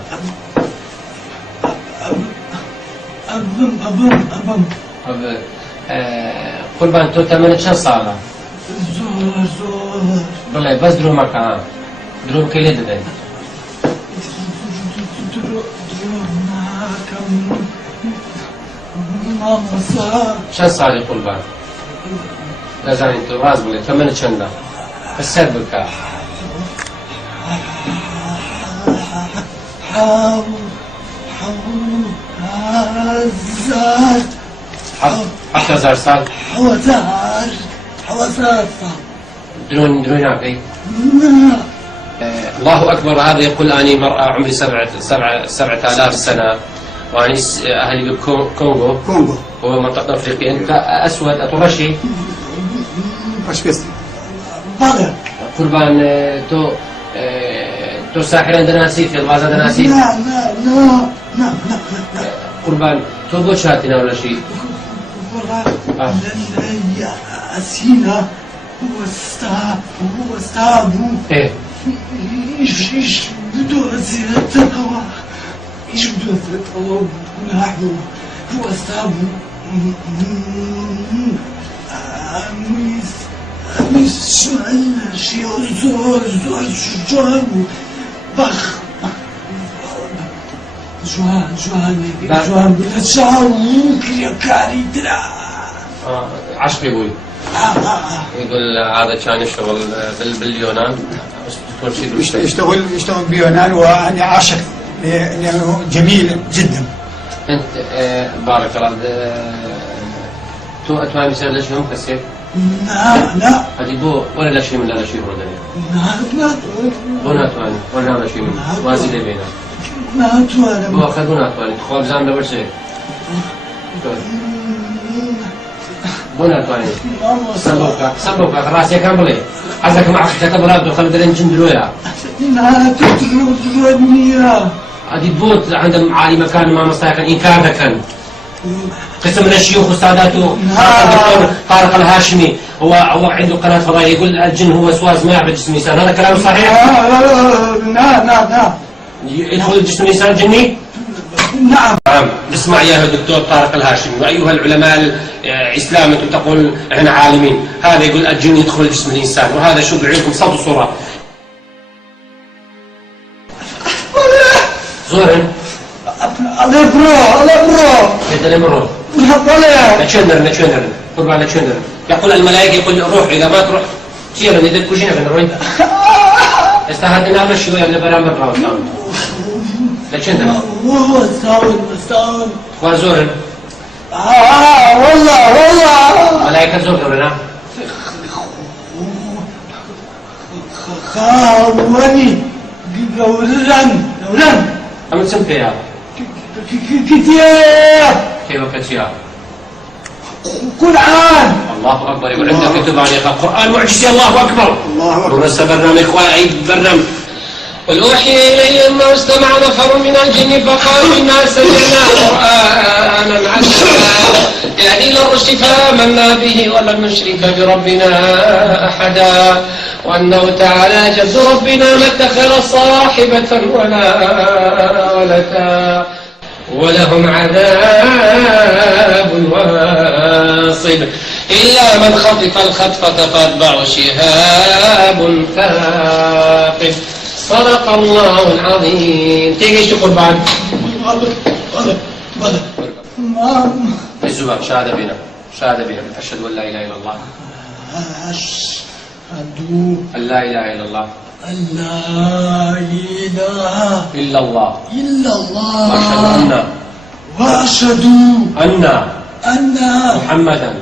قربان تو تمنى شن صار؟ بالله بس درو مكان درو كيلي ده. شن صار يا قربان؟ لازم انتو راز بله تمنى شن ده. بس بك. حتى زار صار حوزار درون عقي الله أكبر. هذا يقول أني مرأة عمري 7,000 سنة وأني أهلي بالكونغو هو منطقة أفريقيا. أنت أسود أترشي قربان تو ساحر عندنا سيف الغاز عندنا سيف لا قربان تو بو شاتنا ولا شيء والله يا أسينا هو استاذ ايه ايش بده أسئلة تقوى ايش بده أسئلة تقوى بتكون أحلى هو استاذ أميس شو عنا شي زور شجاع بخ جوان بالتشاوك يا كاري ترى عشق يقول يقول هذا كان يشتغل باليونان يشتغل باليونان وأنا عاشق لأنه جميل جدا. أنت بارك الله تو أتواني بسبب لشيهم كسيف؟ لا هذه بو ولا لا شيء من لا شيء هذا لا بو ناتواني ولا لا شيء من وازي لي بينا ما أتواني بو أخذ بو ناتواني خواب زام دبر شيء بو ناتواني سبوك راسي كان بلي عزك معك كتب رابط وخلد الانجن دلويا لا تدروني هذه بوت عندهم عالي مكان ما مستيقن إنكار ذكر قسم من الشيوخ وساداته الدكتور طارق الهاشمي هو عنده قناة فضائية يقول الجن هو وسواس ما يعبد جسم الإنسان هذا كلام صحيح؟ لا يدخل جسم الإنسان جني؟ نعم اسمع يا الدكتور طارق الهاشمي وأيها العلماء الإسلام أنتم تقول احنا عالمين هذا يقول الجن يدخل جسم الإنسان وهذا شو بعينكم صوت وصورة زورن الابرو كده الابرو نتشندر قربان نتشندر يقول الملائكة يقول روح إذا ما تروح سيرا ندك كوجينا في الروي استهدنا على شوية من برامج راو نتشندر هو استاون وزورن والله ملائكة زورن خاوني دوران أما تسمى يا كتير كيف كتير قرآن الله أكبر يقول عندك كتب عن القرآن معجزة الله أكبر ونسى برنامج إخوائي برنامج قل أوحي إلي أنه استمع نفر من الجن فقالوا إنا سمعنا قرآنا عجبا يهدي إلى الرشد فآمنا به ولن نشرك بربنا أحدا وأنه تعالى جد ربنا ما اتخذ صاحبة ولا ولدا ولهم عذاب واصب إلا من خطف الخطفة فأتبعه شهاب ثاقب صدق الله العظيم. تيجي شو قربان؟ الزباب شهادة بنا أشهد أن لا إله إلا الله أشهد أن لا إله إلا الله لا إله إلا الله وأشهد أن محمدا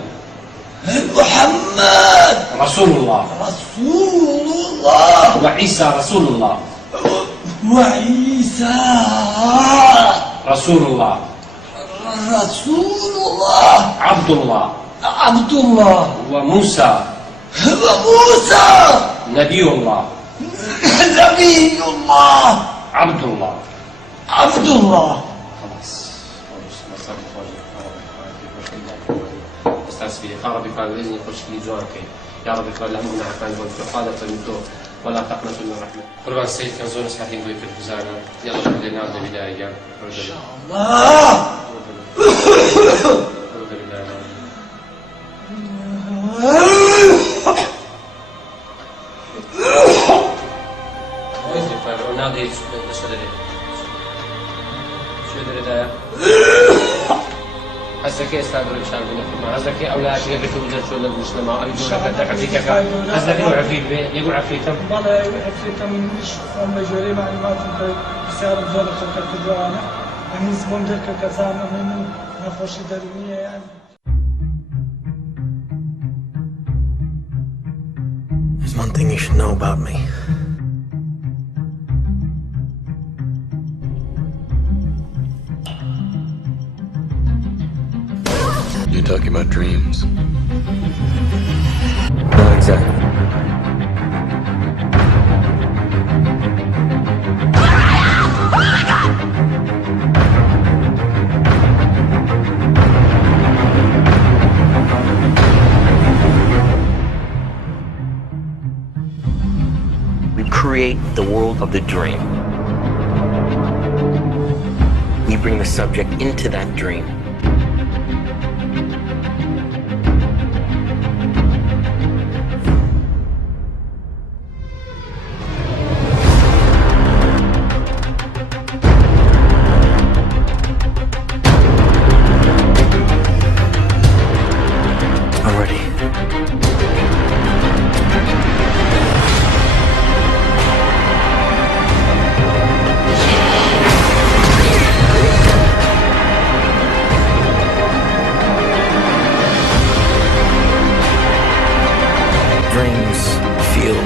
رسول الله وعيسى رسول الله رسول الله عبد الله وموسى نبي الله عبد الله خلاص استاذ في ربي قال باذن يخش لي جوانك يا رب قال لهم من عفان والفقاده فالمتوب ولا تقنطوا من الرحمه قربان السيد كان زون صحيح نقول في الخزانه يلا بدنا نبدا بدايه ان شاء الله ناضي شو الرداية؟ حسك استاذ الرشاد بن حسك أولاد يبثوا بدرسوا للمسلمة أو يقول لك عفريتك حسك يقول عفريت يقول عفريتم والله عفريتم مش فما جوري معلومات بسبب ذلك الكتبانة من زبون ذلك كزانة من نخش درونية يعني. There's one thing you should know about me. You're talking about dreams? Not exactly. We create the world of the dream. We bring the subject into that dream.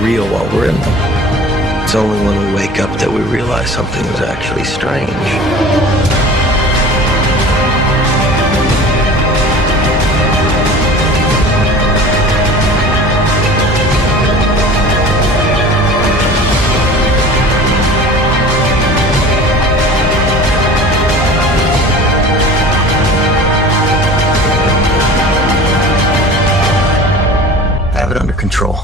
Real while we're in them. It's only when we wake up that we realize something is actually strange. I have it under control.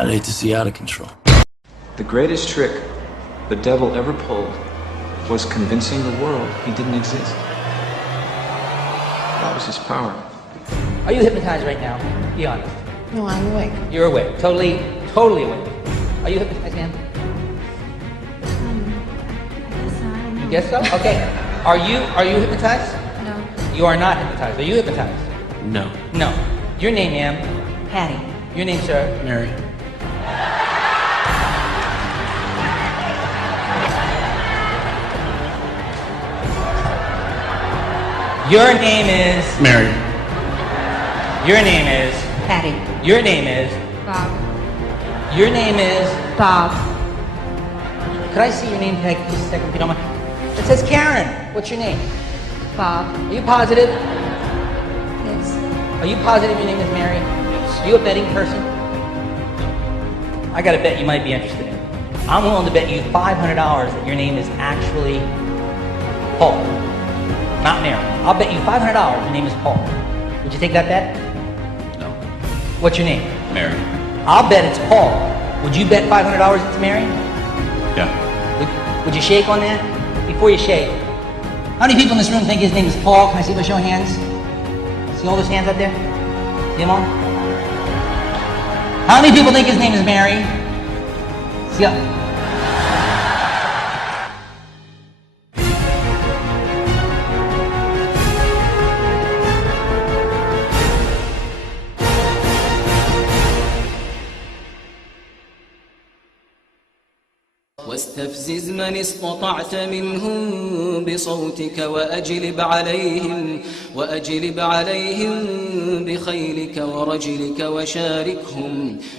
I'd hate to see out of control. The greatest trick the devil ever pulled was convincing the world he didn't exist. That was his power. Are you hypnotized right now? Be honest. No, I'm awake. You're awake. Totally awake. Are you hypnotized, ma'am? You guess so? Okay. Are you hypnotized? No. You are not hypnotized. Are you hypnotized? No. No. Your name, ma'am? Patty. Your name, sir? Mary. Your name is? Mary. Your name is? Patty. Your name is? Bob. Your name is? Bob. Could I see your name tag just a second, if you don't mind? It says Karen. What's your name? Bob. Are you positive? Yes. Are you positive your name is Mary? Are you a betting person? I got a bet you might be interested in. I'm willing to bet you $500 that your name is actually Paul, not Mary. I'll bet you $500 your name is Paul. Would you take that bet? No. What's your name? Mary. I'll bet it's Paul. Would you bet $500 it's Mary? Yeah. Would you shake on that? Before you shake. How many people in this room think his name is Paul? Can I see by show of hands? See all those hands up there? See them all? How many people think his name is Mary? See up. واستفزز من استطعت منهم بصوتك وأجلب عليهم بخيلك ورجلك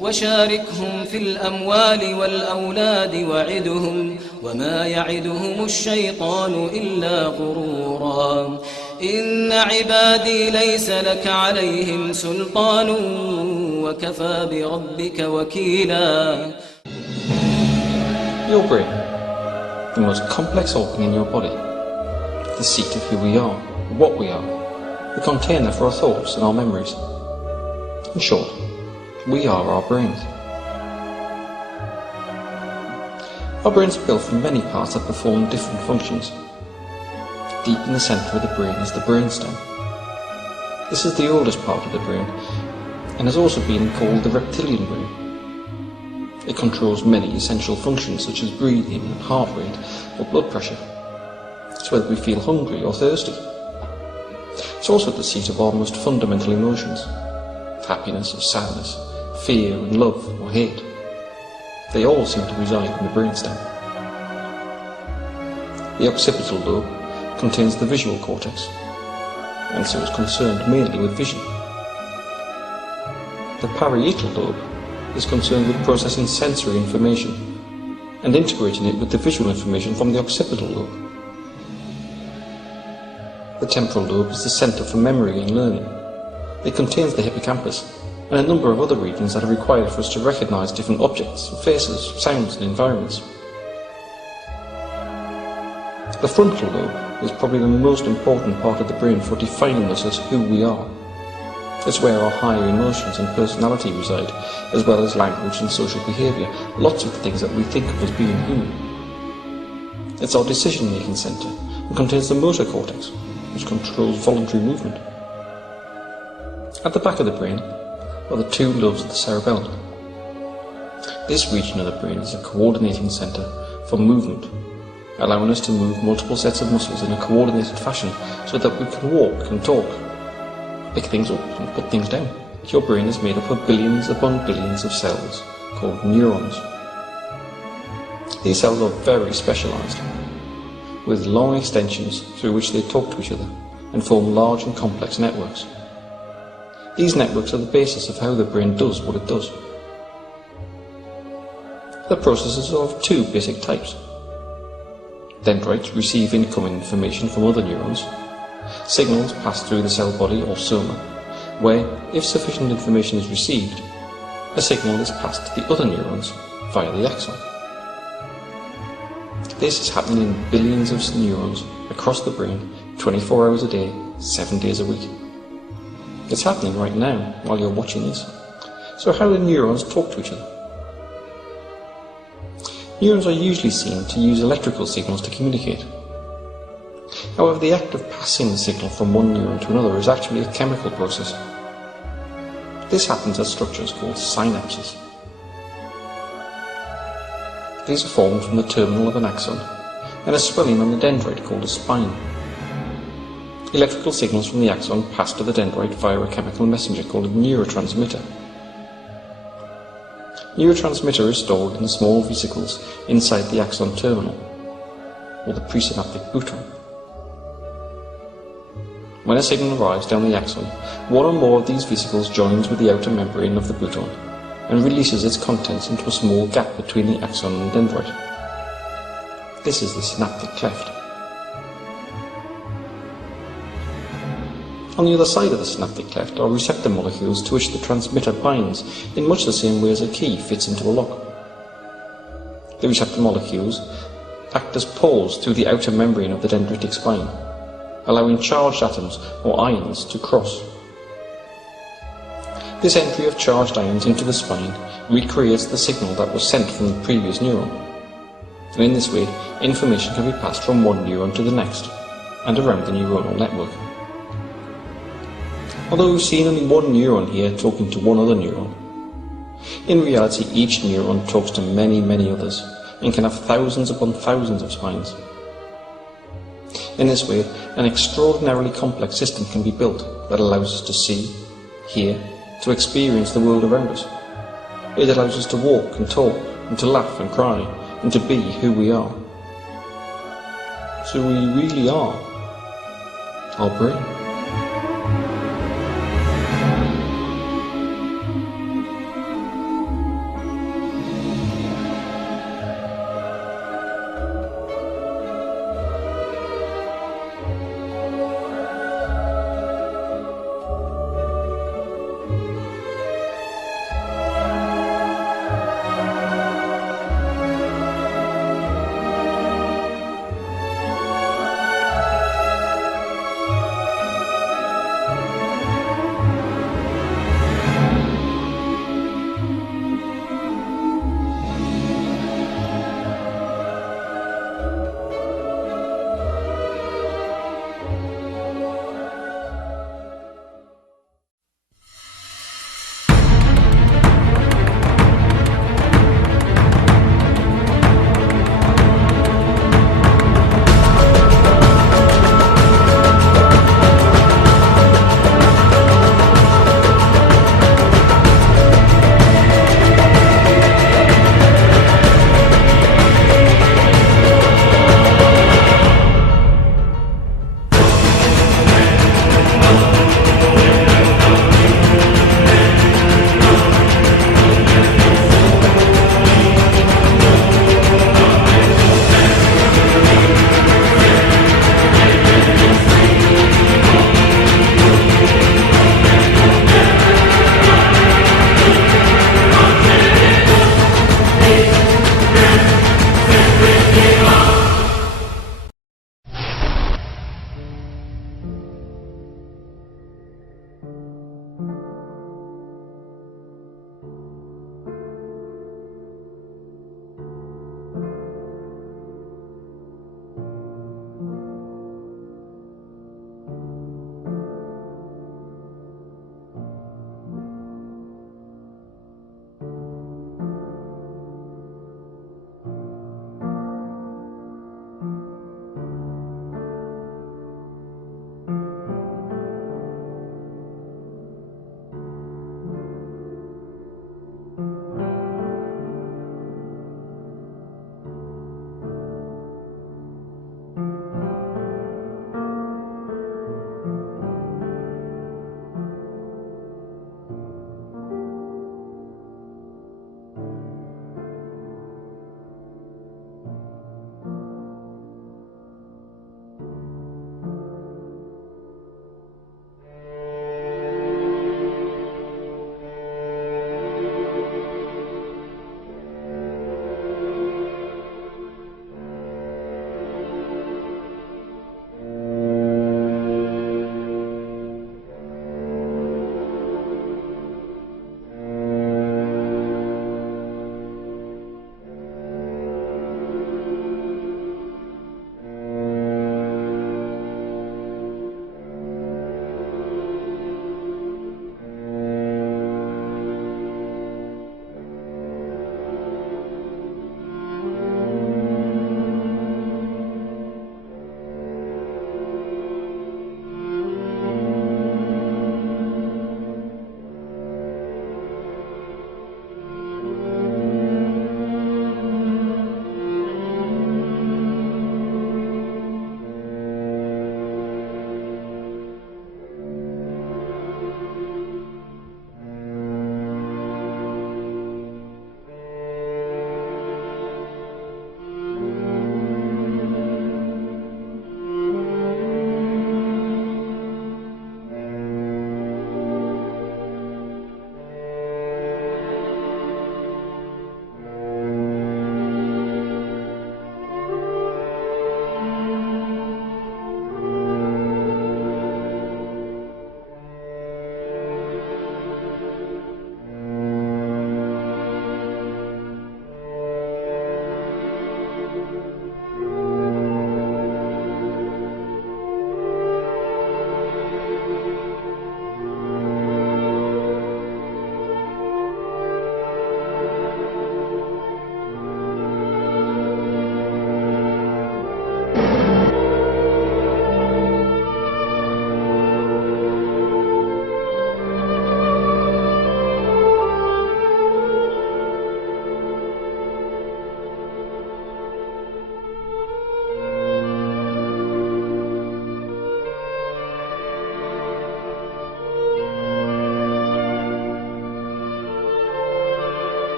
وشاركهم في الأموال والأولاد وعدهم وما يعدهم الشيطان إلا غرورا إن عبادي ليس لك عليهم سلطان وكفى بربك وكيلا. Your brain, the most complex organ in your body, the seat of who we are, what we are, the container for our thoughts and our memories. In short, we are our brains. Our brains are built from many parts that perform different functions. Deep in the centre of the brain is the brainstem. This is the oldest part of the brain, and has also been called the reptilian brain. It controls many essential functions such as breathing and heart rate or blood pressure. It's whether we feel hungry or thirsty. It's also the seat of our most fundamental emotions, happiness or sadness, fear and love or hate. They all seem to reside in the brainstem. The occipital lobe contains the visual cortex, and so is concerned mainly with vision. The parietal lobe is concerned with processing sensory information and integrating it with the visual information from the occipital lobe. The temporal lobe is the centre for memory and learning. It contains the hippocampus and a number of other regions that are required for us to recognise different objects, faces, sounds and environments. The frontal lobe is probably the most important part of the brain for defining us as who we are. It's where our higher emotions and personality reside, as well as language and social behaviour, lots of the things that we think of as being human. It's our decision-making centre and contains the motor cortex, which controls voluntary movement. At the back of the brain are the two lobes of the cerebellum. This region of the brain is a coordinating centre for movement, allowing us to move multiple sets of muscles in a coordinated fashion so that we can walk and talk, pick things up and put things down. Your brain is made up of billions upon billions of cells called neurons. These cells are very specialised, with long extensions through which they talk to each other and form large and complex networks. These networks are the basis of how the brain does what it does. The processes are of two basic types. Dendrites receive incoming information from other neurons. Signals pass through the cell body or soma, where, if sufficient information is received, a signal is passed to the other neurons via the axon. This is happening in billions of neurons across the brain, 24 hours a day, 7 days a week. It's happening right now while you're watching this. So how do neurons talk to each other? Neurons are usually seen to use electrical signals to communicate. However, the act of passing the signal from one neuron to another is actually a chemical process. This happens at structures called synapses. These are formed from the terminal of an axon and a swelling on the dendrite called a spine. Electrical signals from the axon pass to the dendrite via a chemical messenger called a neurotransmitter. Neurotransmitter is stored in small vesicles inside the axon terminal, or the presynaptic bouton. When a signal arrives down the axon, one or more of these vesicles joins with the outer membrane of the bouton and releases its contents into a small gap between the axon and dendrite. This is the synaptic cleft. On the other side of the synaptic cleft are receptor molecules to which the transmitter binds in much the same way as a key fits into a lock. The receptor molecules act as poles through the outer membrane of the dendritic spine, allowing charged atoms or ions to cross. This entry of charged ions into the spine recreates the signal that was sent from the previous neuron, and in this way information can be passed from one neuron to the next and around the neuronal network. Although we've seen only one neuron here talking to one other neuron, in reality each neuron talks to many, many others and can have thousands upon thousands of spines. In this way, an extraordinarily complex system can be built that allows us to see, hear, to experience the world around us. It allows us to walk and talk, and to laugh and cry, and to be who we are. So we really are our brain.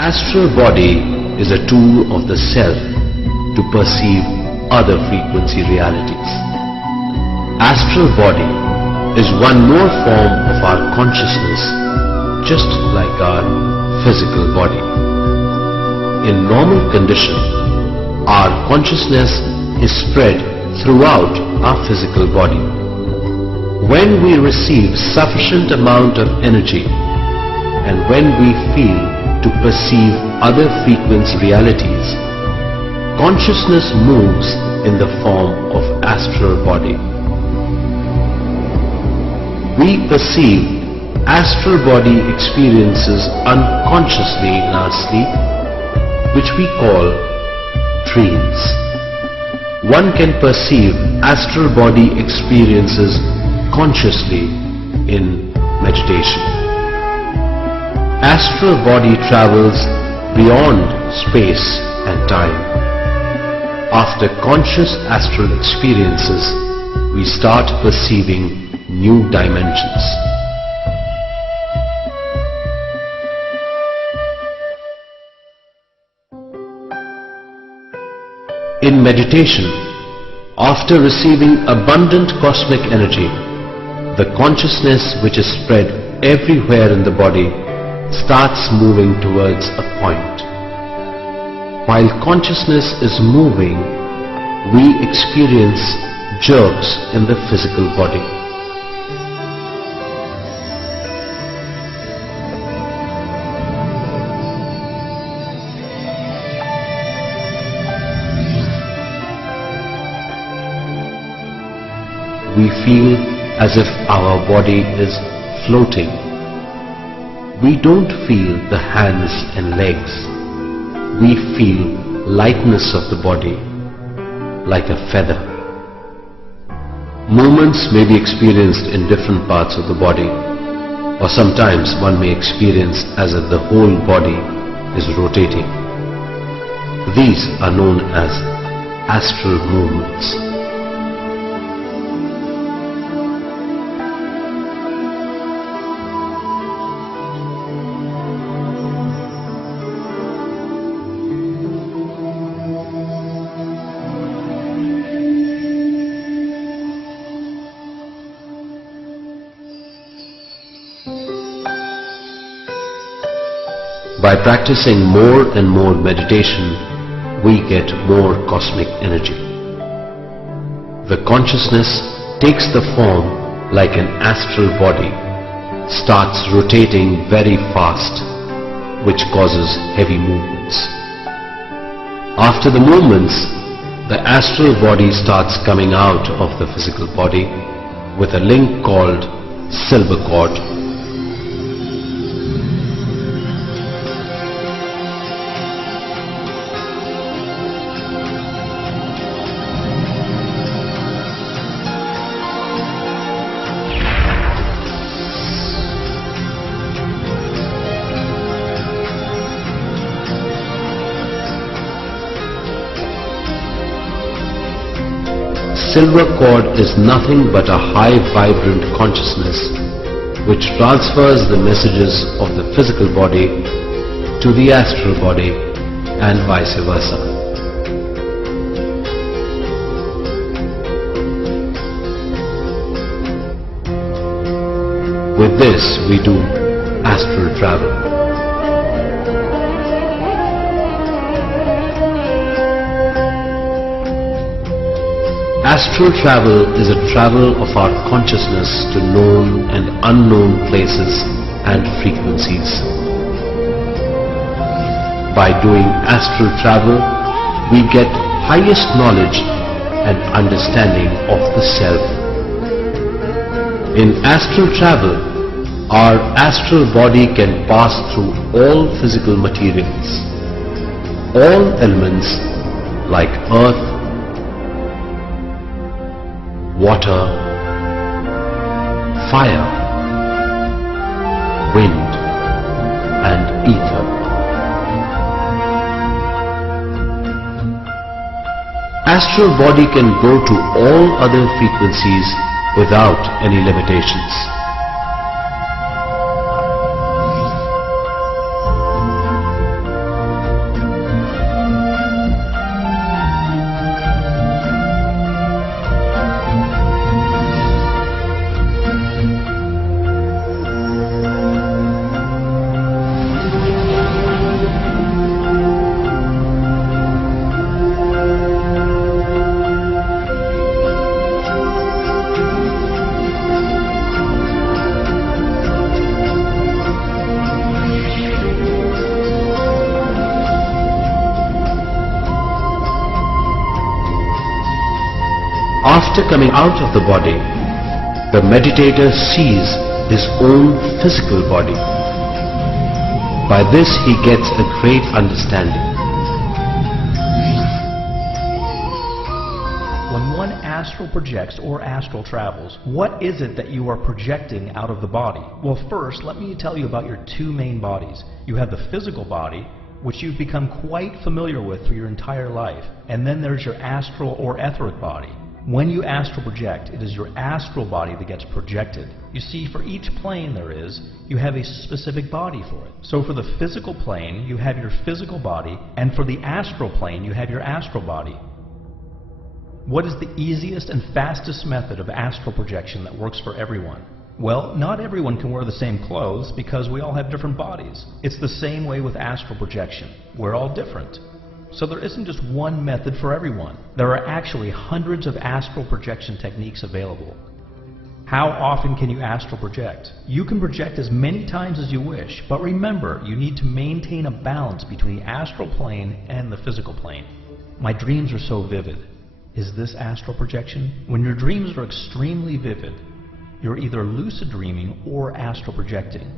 Astral body is a tool of the self to perceive other frequency realities. Astral body is one more form of our consciousness, just like our physical body. In normal condition, our consciousness is spread throughout our physical body. When we receive sufficient amount of energy and when we feel to perceive other frequency realities, consciousness moves in the form of astral body. We perceive astral body experiences unconsciously in our sleep, which we call dreams. One can perceive astral body experiences consciously in meditation. Astral body travels beyond space and time. After conscious astral experiences, we start perceiving new dimensions. In meditation, after receiving abundant cosmic energy, the consciousness which is spread everywhere in the body starts moving towards a point. While consciousness is moving, we experience jerks in the physical body. We feel as if our body is floating. We don't feel the hands and legs. We feel lightness of the body, like a feather. Movements may be experienced in different parts of the body, or sometimes one may experience as if the whole body is rotating. These are known as astral movements. By practicing more and more meditation, we get more cosmic energy. The consciousness takes the form like an astral body, starts rotating very fast, which causes heavy movements. After the movements, the astral body starts coming out of the physical body with a link called silver cord. Silver cord is nothing but a high vibrant consciousness which transfers the messages of the physical body to the astral body and vice versa. With this we do astral travel. Astral travel is a travel of our consciousness to known and unknown places and frequencies. By doing astral travel, we get highest knowledge and understanding of the self. In astral travel, our astral body can pass through all physical materials. All elements like earth, water, fire, wind, and ether. Astral body can go to all other frequencies without any limitations. After coming out of the body, the meditator sees his own physical body. By this he gets a great understanding. When one astral projects or astral travels, what is it that you are projecting out of the body? Well, first, let me tell you about your two main bodies. You have the physical body, which you've become quite familiar with through your entire life. And then there's your astral or etheric body. When you astral project, it is your astral body that gets projected. You see, for each plane there is, you have a specific body for it. So for the physical plane, you have your physical body, and for the astral plane, you have your astral body. What is the easiest and fastest method of astral projection that works for everyone? Well, not everyone can wear the same clothes because we all have different bodies. It's the same way with astral projection. We're all different. So there isn't just one method for everyone. There are actually hundreds of astral projection techniques available. How often can you astral project? You can project as many times as you wish, but remember, you need to maintain a balance between the astral plane and the physical plane. My dreams are so vivid. Is this astral projection? When your dreams are extremely vivid, you're either lucid dreaming or astral projecting.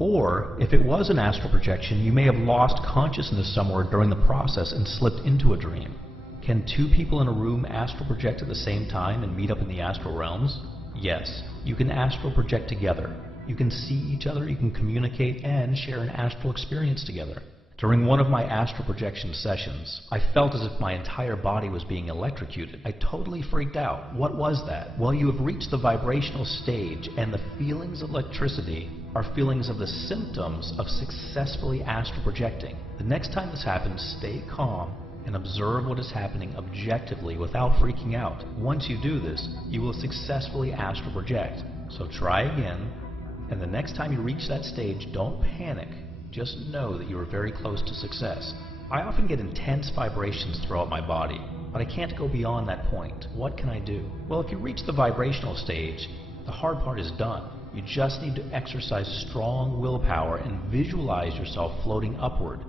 Or, if it was an astral projection, you may have lost consciousness somewhere during the process and slipped into a dream. Can two people in a room astral project at the same time and meet up in the astral realms? Yes. You can astral project together. You can see each other, you can communicate, and share an astral experience together. During one of my astral projection sessions, I felt as if my entire body was being electrocuted. I totally freaked out. What was that? Well, you have reached the vibrational stage, and the feelings of electricity are feelings of the symptoms of successfully astral projecting. The next time this happens, stay calm and observe what is happening objectively without freaking out. Once you do this, you will successfully astral project. So try again, and the next time you reach that stage, don't panic. Just know that you are very close to success. I often get intense vibrations throughout my body, but I can't go beyond that point. What can I do? Well, if you reach the vibrational stage, the hard part is done. You just need to exercise strong willpower and visualize yourself floating upward.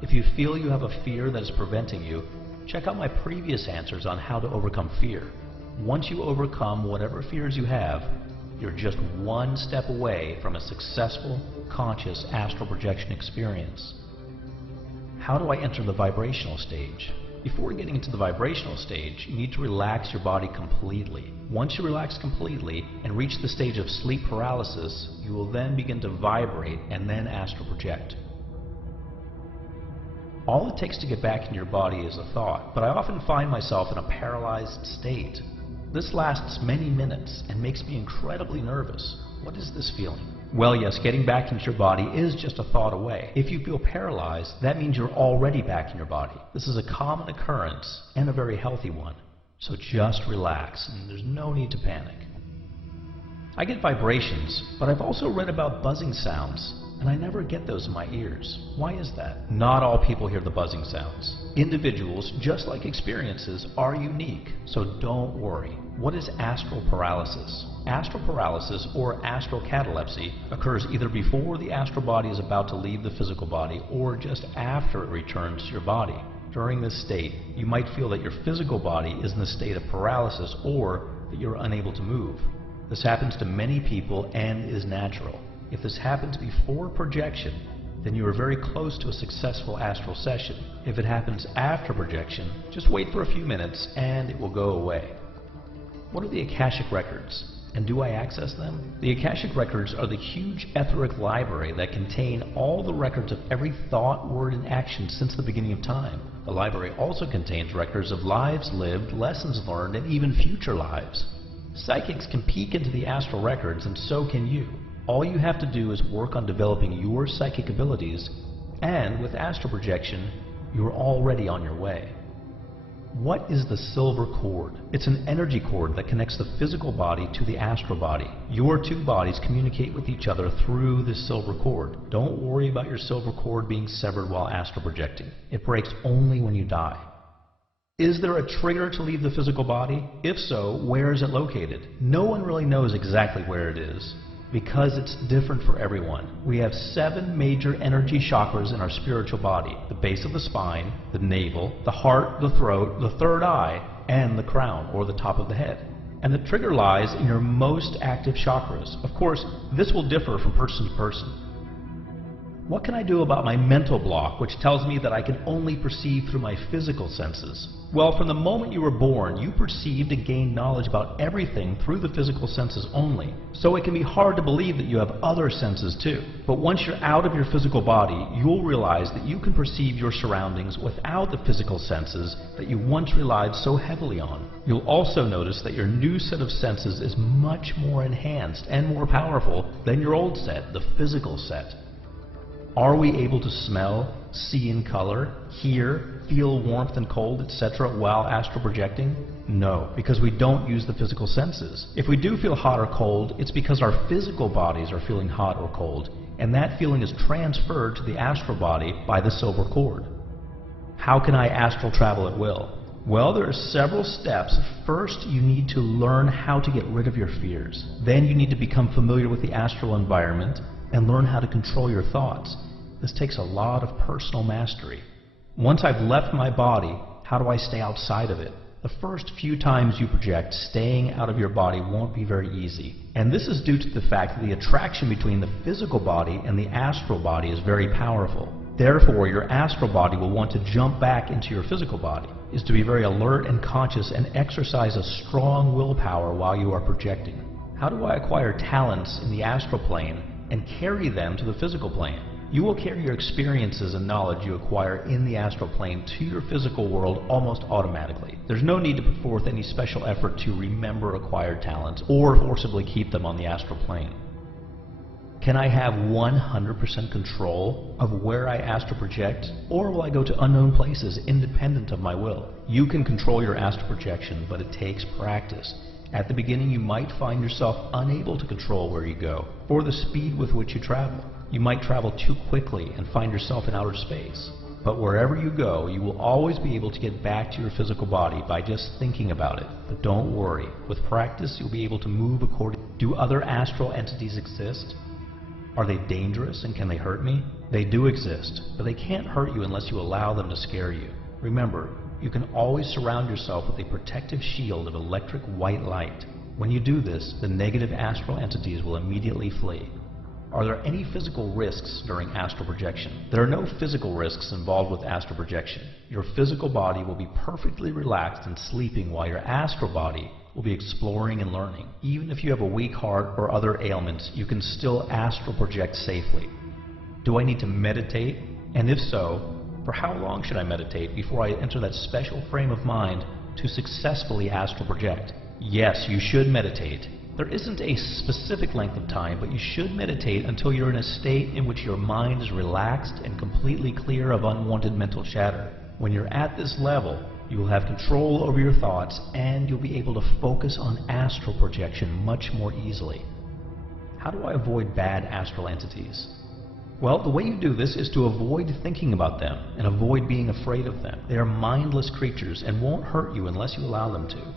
If you feel you have a fear that is preventing you, check out my previous answers on how to overcome fear. Once you overcome whatever fears you have, you're just one step away from a successful, conscious astral projection experience. How do I enter the vibrational stage? Before getting into the vibrational stage, you need to relax your body completely. Once you relax completely and reach the stage of sleep paralysis, you will then begin to vibrate and then astral project. All it takes to get back in your body is a thought, but I often find myself in a paralyzed state. This lasts many minutes and makes me incredibly nervous. What is this feeling? Well, yes, getting back into your body is just a thought away. If you feel paralyzed, that means you're already back in your body. This is a common occurrence and a very healthy one. So just relax, and there's no need to panic. I get vibrations, but I've also read about buzzing sounds, and I never get those in my ears. Why is that? Not all people hear the buzzing sounds. Individuals, just like experiences, are unique, so don't worry. What is astral paralysis? Astral paralysis, or astral catalepsy, occurs either before the astral body is about to leave the physical body or just after it returns to your body. During this state, you might feel that your physical body is in a state of paralysis or that you're unable to move. This happens to many people and is natural. If this happens before projection, then you are very close to a successful astral session. If it happens after projection, just wait for a few minutes and it will go away. What are the Akashic Records? And do I access them? The Akashic Records are the huge etheric library that contain all the records of every thought, word, and action since the beginning of time. The library also contains records of lives lived, lessons learned, and even future lives. Psychics can peek into the astral records, and so can you. All you have to do is work on developing your psychic abilities, and with astral projection, you're already on your way. What is the silver cord? It's an energy cord that connects the physical body to the astral body. Your two bodies communicate with each other through this silver cord. Don't worry about your silver cord being severed while astral projecting. It breaks only when you die. Is there a trigger to leave the physical body? If so, where is it located? No one really knows exactly where it is, because it's different for everyone. We have 7 major energy chakras in our spiritual body: the base of the spine, the navel, the heart, the throat, the third eye, and the crown, or the top of the head. And the trigger lies in your most active chakras. Of course, this will differ from person to person. What can I do about my mental block, which tells me that I can only perceive through my physical senses? Well, from the moment you were born, you perceived and gained knowledge about everything through the physical senses only. So it can be hard to believe that you have other senses too. But once you're out of your physical body, you'll realize that you can perceive your surroundings without the physical senses that you once relied so heavily on. You'll also notice that your new set of senses is much more enhanced and more powerful than your old set, the physical set. Are we able to smell, see in color, hear, feel warmth and cold, etc. while astral projecting? No, because we don't use the physical senses. If we do feel hot or cold, it's because our physical bodies are feeling hot or cold, and that feeling is transferred to the astral body by the silver cord. How can I astral travel at will? Well, there are several steps. First, you need to learn how to get rid of your fears. Then you need to become familiar with the astral environment and learn how to control your thoughts. This takes a lot of personal mastery. Once I've left my body, how do I stay outside of it? The first few times you project, staying out of your body won't be very easy. And this is due to the fact that the attraction between the physical body and the astral body is very powerful. Therefore, your astral body will want to jump back into your physical body, is to be very alert and conscious and exercise a strong willpower while you are projecting. How do I acquire talents in the astral plane and carry them to the physical plane? You will carry your experiences and knowledge you acquire in the astral plane to your physical world almost automatically. There's no need to put forth any special effort to remember acquired talents or forcibly keep them on the astral plane. Can I have 100% control of where I astral project, or will I go to unknown places independent of my will? You can control your astral projection, but it takes practice. At the beginning, you might find yourself unable to control where you go, or the speed with which you travel. You might travel too quickly and find yourself in outer space. But wherever you go, you will always be able to get back to your physical body by just thinking about it. But don't worry, with practice you'll be able to move accordingly. Do other astral entities exist? Are they dangerous and can they hurt me? They do exist, but they can't hurt you unless you allow them to scare you. Remember, you can always surround yourself with a protective shield of electric white light. When you do this, the negative astral entities will immediately flee. Are there any physical risks during astral projection? There are no physical risks involved with astral projection. Your physical body will be perfectly relaxed and sleeping while your astral body will be exploring and learning. Even if you have a weak heart or other ailments, you can still astral project safely. Do I need to meditate? And if so, for how long should I meditate before I enter that special frame of mind to successfully astral project? Yes, you should meditate. There isn't a specific length of time, but you should meditate until you're in a state in which your mind is relaxed and completely clear of unwanted mental chatter. When you're at this level, you will have control over your thoughts and you'll be able to focus on astral projection much more easily. How do I avoid bad astral entities? Well, the way you do this is to avoid thinking about them and avoid being afraid of them. They are mindless creatures and won't hurt you unless you allow them to.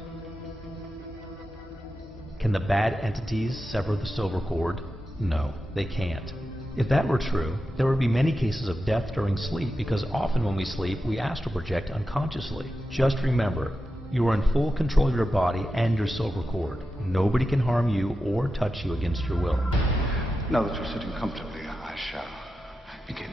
Can the bad entities sever the silver cord? No, they can't. If that were true, there would be many cases of death during sleep because often when we sleep, we astral project unconsciously. Just remember, you are in full control of your body and your silver cord. Nobody can harm you or touch you against your will. Now that you're sitting comfortably, I shall begin.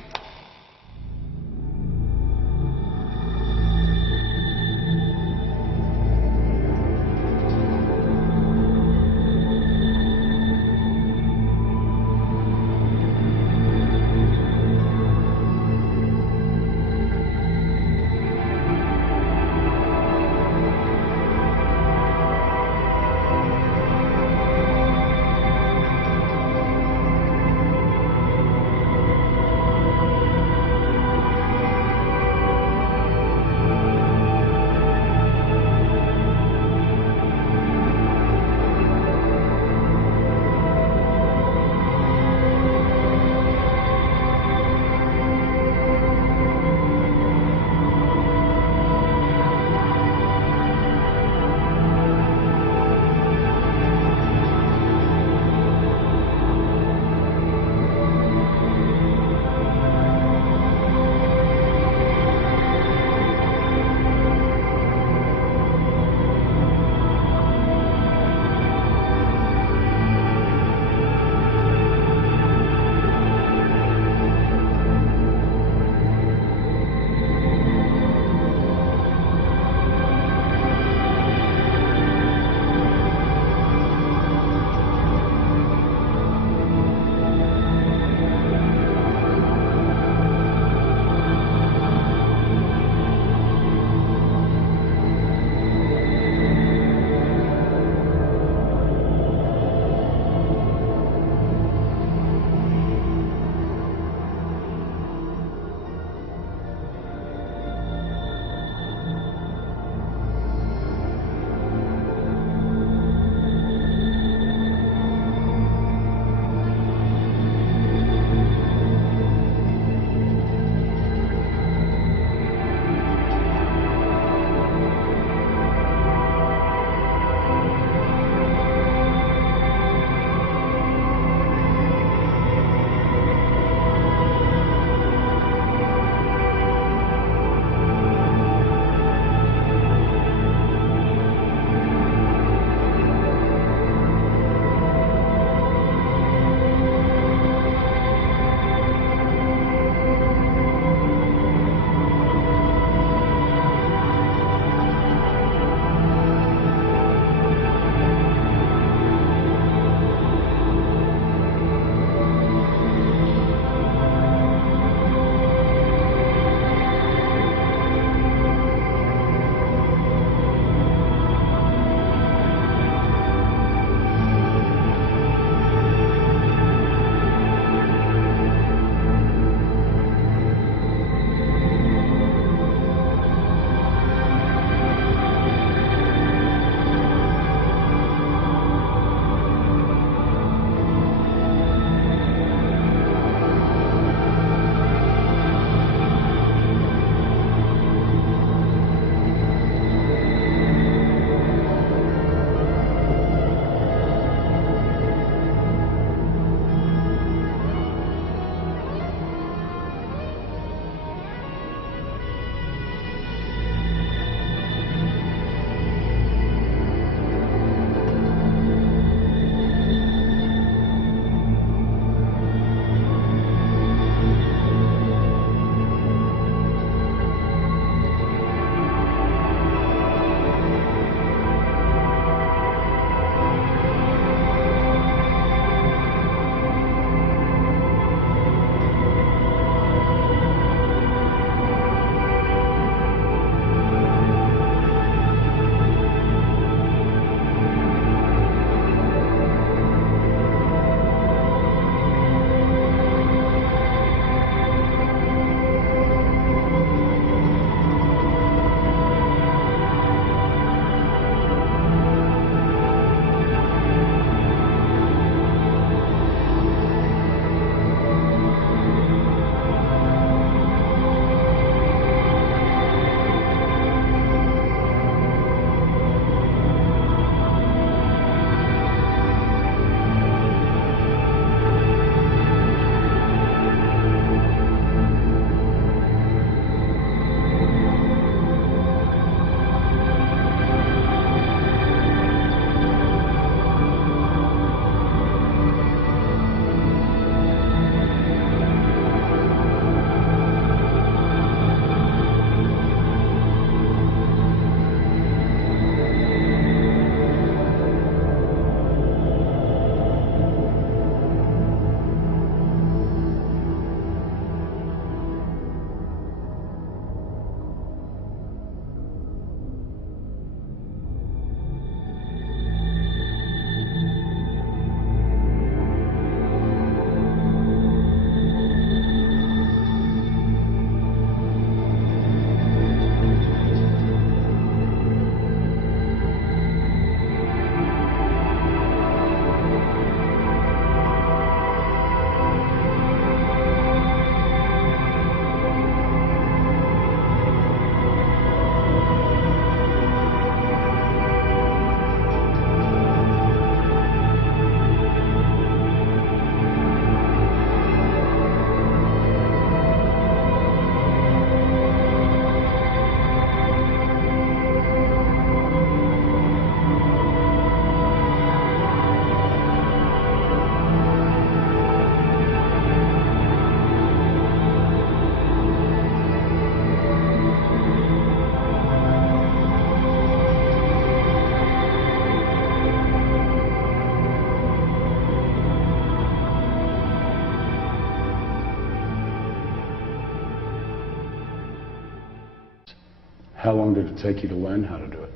How long did it take you to learn how to do it?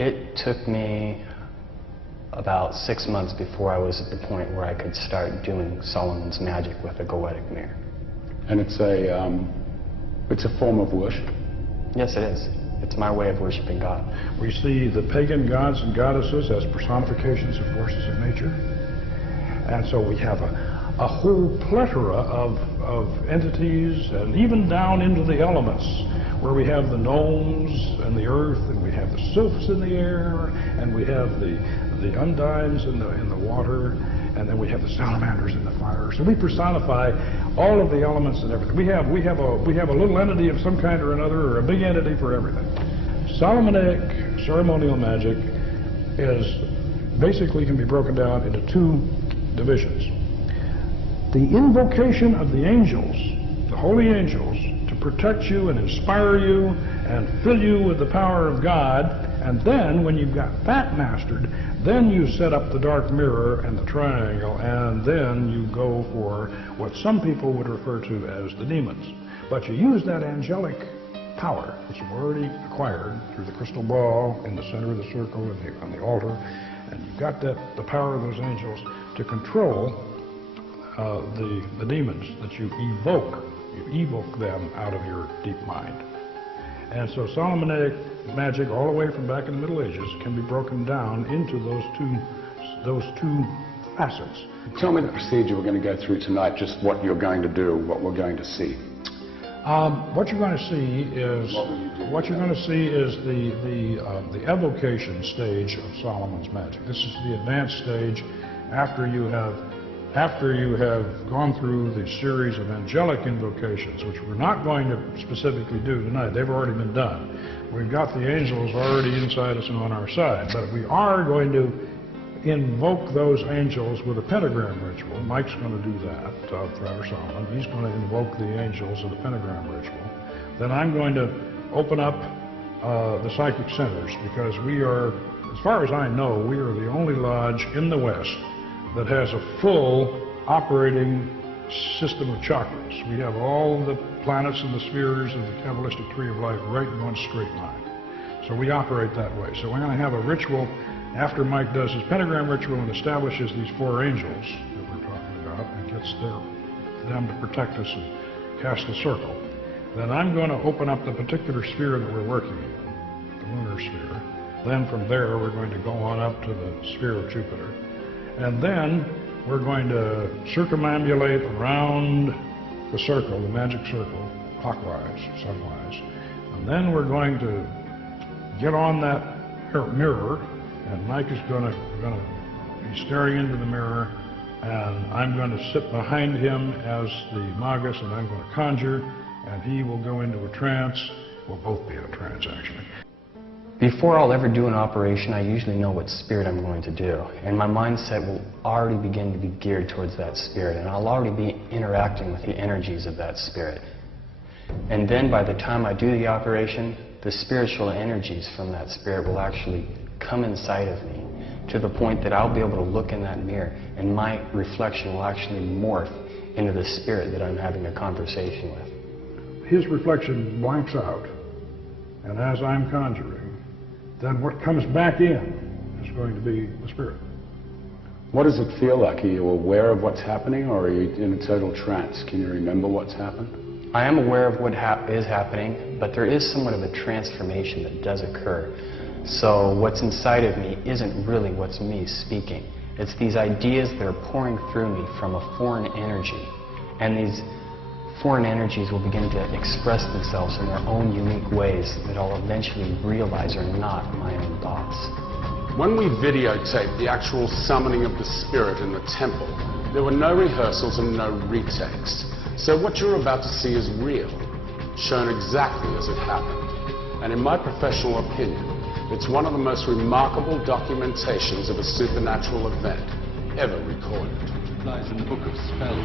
It took me about 6 months before I was at the point where I could start doing Solomon's magic with a goetic mirror. And it's a form of worship? Yes, it is. It's my way of worshiping God. We see the pagan gods and goddesses as personifications of forces of nature. And so we have a whole plethora of entities, and even down into the elements, where we have the gnomes and the earth, and we have the sylphs in the air, and we have the undines in the water, and then we have the salamanders in the fire. So we personify all of the elements and everything. We have a little entity of some kind or another, or a big entity for everything. Solomonic ceremonial magic is basically can be broken down into two divisions. The invocation of the angels, the holy angels, to protect you and inspire you and fill you with the power of God, and then when you've got that mastered, then you set up the dark mirror and the triangle, and then you go for what some people would refer to as the demons. But you use that angelic power, which you've already acquired through the crystal ball in the center of the circle and on the altar, and you've got the power of those angels to control the demons that you evoke. You evoke them out of your deep mind. And so Solomonic magic, all the way from back in the Middle Ages, can be broken down into those two facets. Tell me the procedure we're going to go through tonight, just what you're going to do, what we're going to see. What you're going to see is the evocation stage of Solomon's magic. This is the advanced stage after you have gone through the series of angelic invocations, which we're not going to specifically do tonight. They've already been done. We've got the angels already inside us and on our side, but we are going to invoke those angels with a pentagram ritual. Mike's going to do that, Father Solomon. He's going to invoke the angels of the pentagram ritual. Then I'm going to open up the psychic centers, because we are, as far as I know, we are the only lodge in the West that has a full operating system of chakras. We have all the planets and the spheres of the Kabbalistic tree of life right in one straight line. So we operate that way. So we're going to have a ritual after Mike does his pentagram ritual and establishes these four angels that we're talking about and gets them to protect us and cast the circle. Then I'm going to open up the particular sphere that we're working in, the lunar sphere. Then from there we're going to go on up to the sphere of Jupiter. And then we're going to circumambulate around the circle, the magic circle, clockwise, sunwise. And then we're going to get on that mirror, and Mike is going to be staring into the mirror, and I'm going to sit behind him as the magus, and I'm going to conjure, and he will go into a trance. We'll both be in a trance, actually. Before I'll ever do an operation, I usually know what spirit I'm going to do. And my mindset will already begin to be geared towards that spirit, and I'll already be interacting with the energies of that spirit. And then by the time I do the operation, the spiritual energies from that spirit will actually come inside of me, to the point that I'll be able to look in that mirror, and my reflection will actually morph into the spirit that I'm having a conversation with. His reflection blanks out, and as I'm conjuring, then what comes back in is going to be the spirit. What does it feel like? Are you aware of what's happening, or are you in a total trance? Can you remember what's happened? I am aware of what is happening, but there is somewhat of a transformation that does occur. So what's inside of me isn't really what's me speaking. It's these ideas that are pouring through me from a foreign energy. And these foreign energies will begin to express themselves in their own unique ways that I'll eventually realize are not my own thoughts. When we videotaped the actual summoning of the spirit in the temple, there were no rehearsals and no retakes. So what you're about to see is real, shown exactly as it happened. And in my professional opinion, it's one of the most remarkable documentations of a supernatural event ever recorded. It lies in the Book of Spells.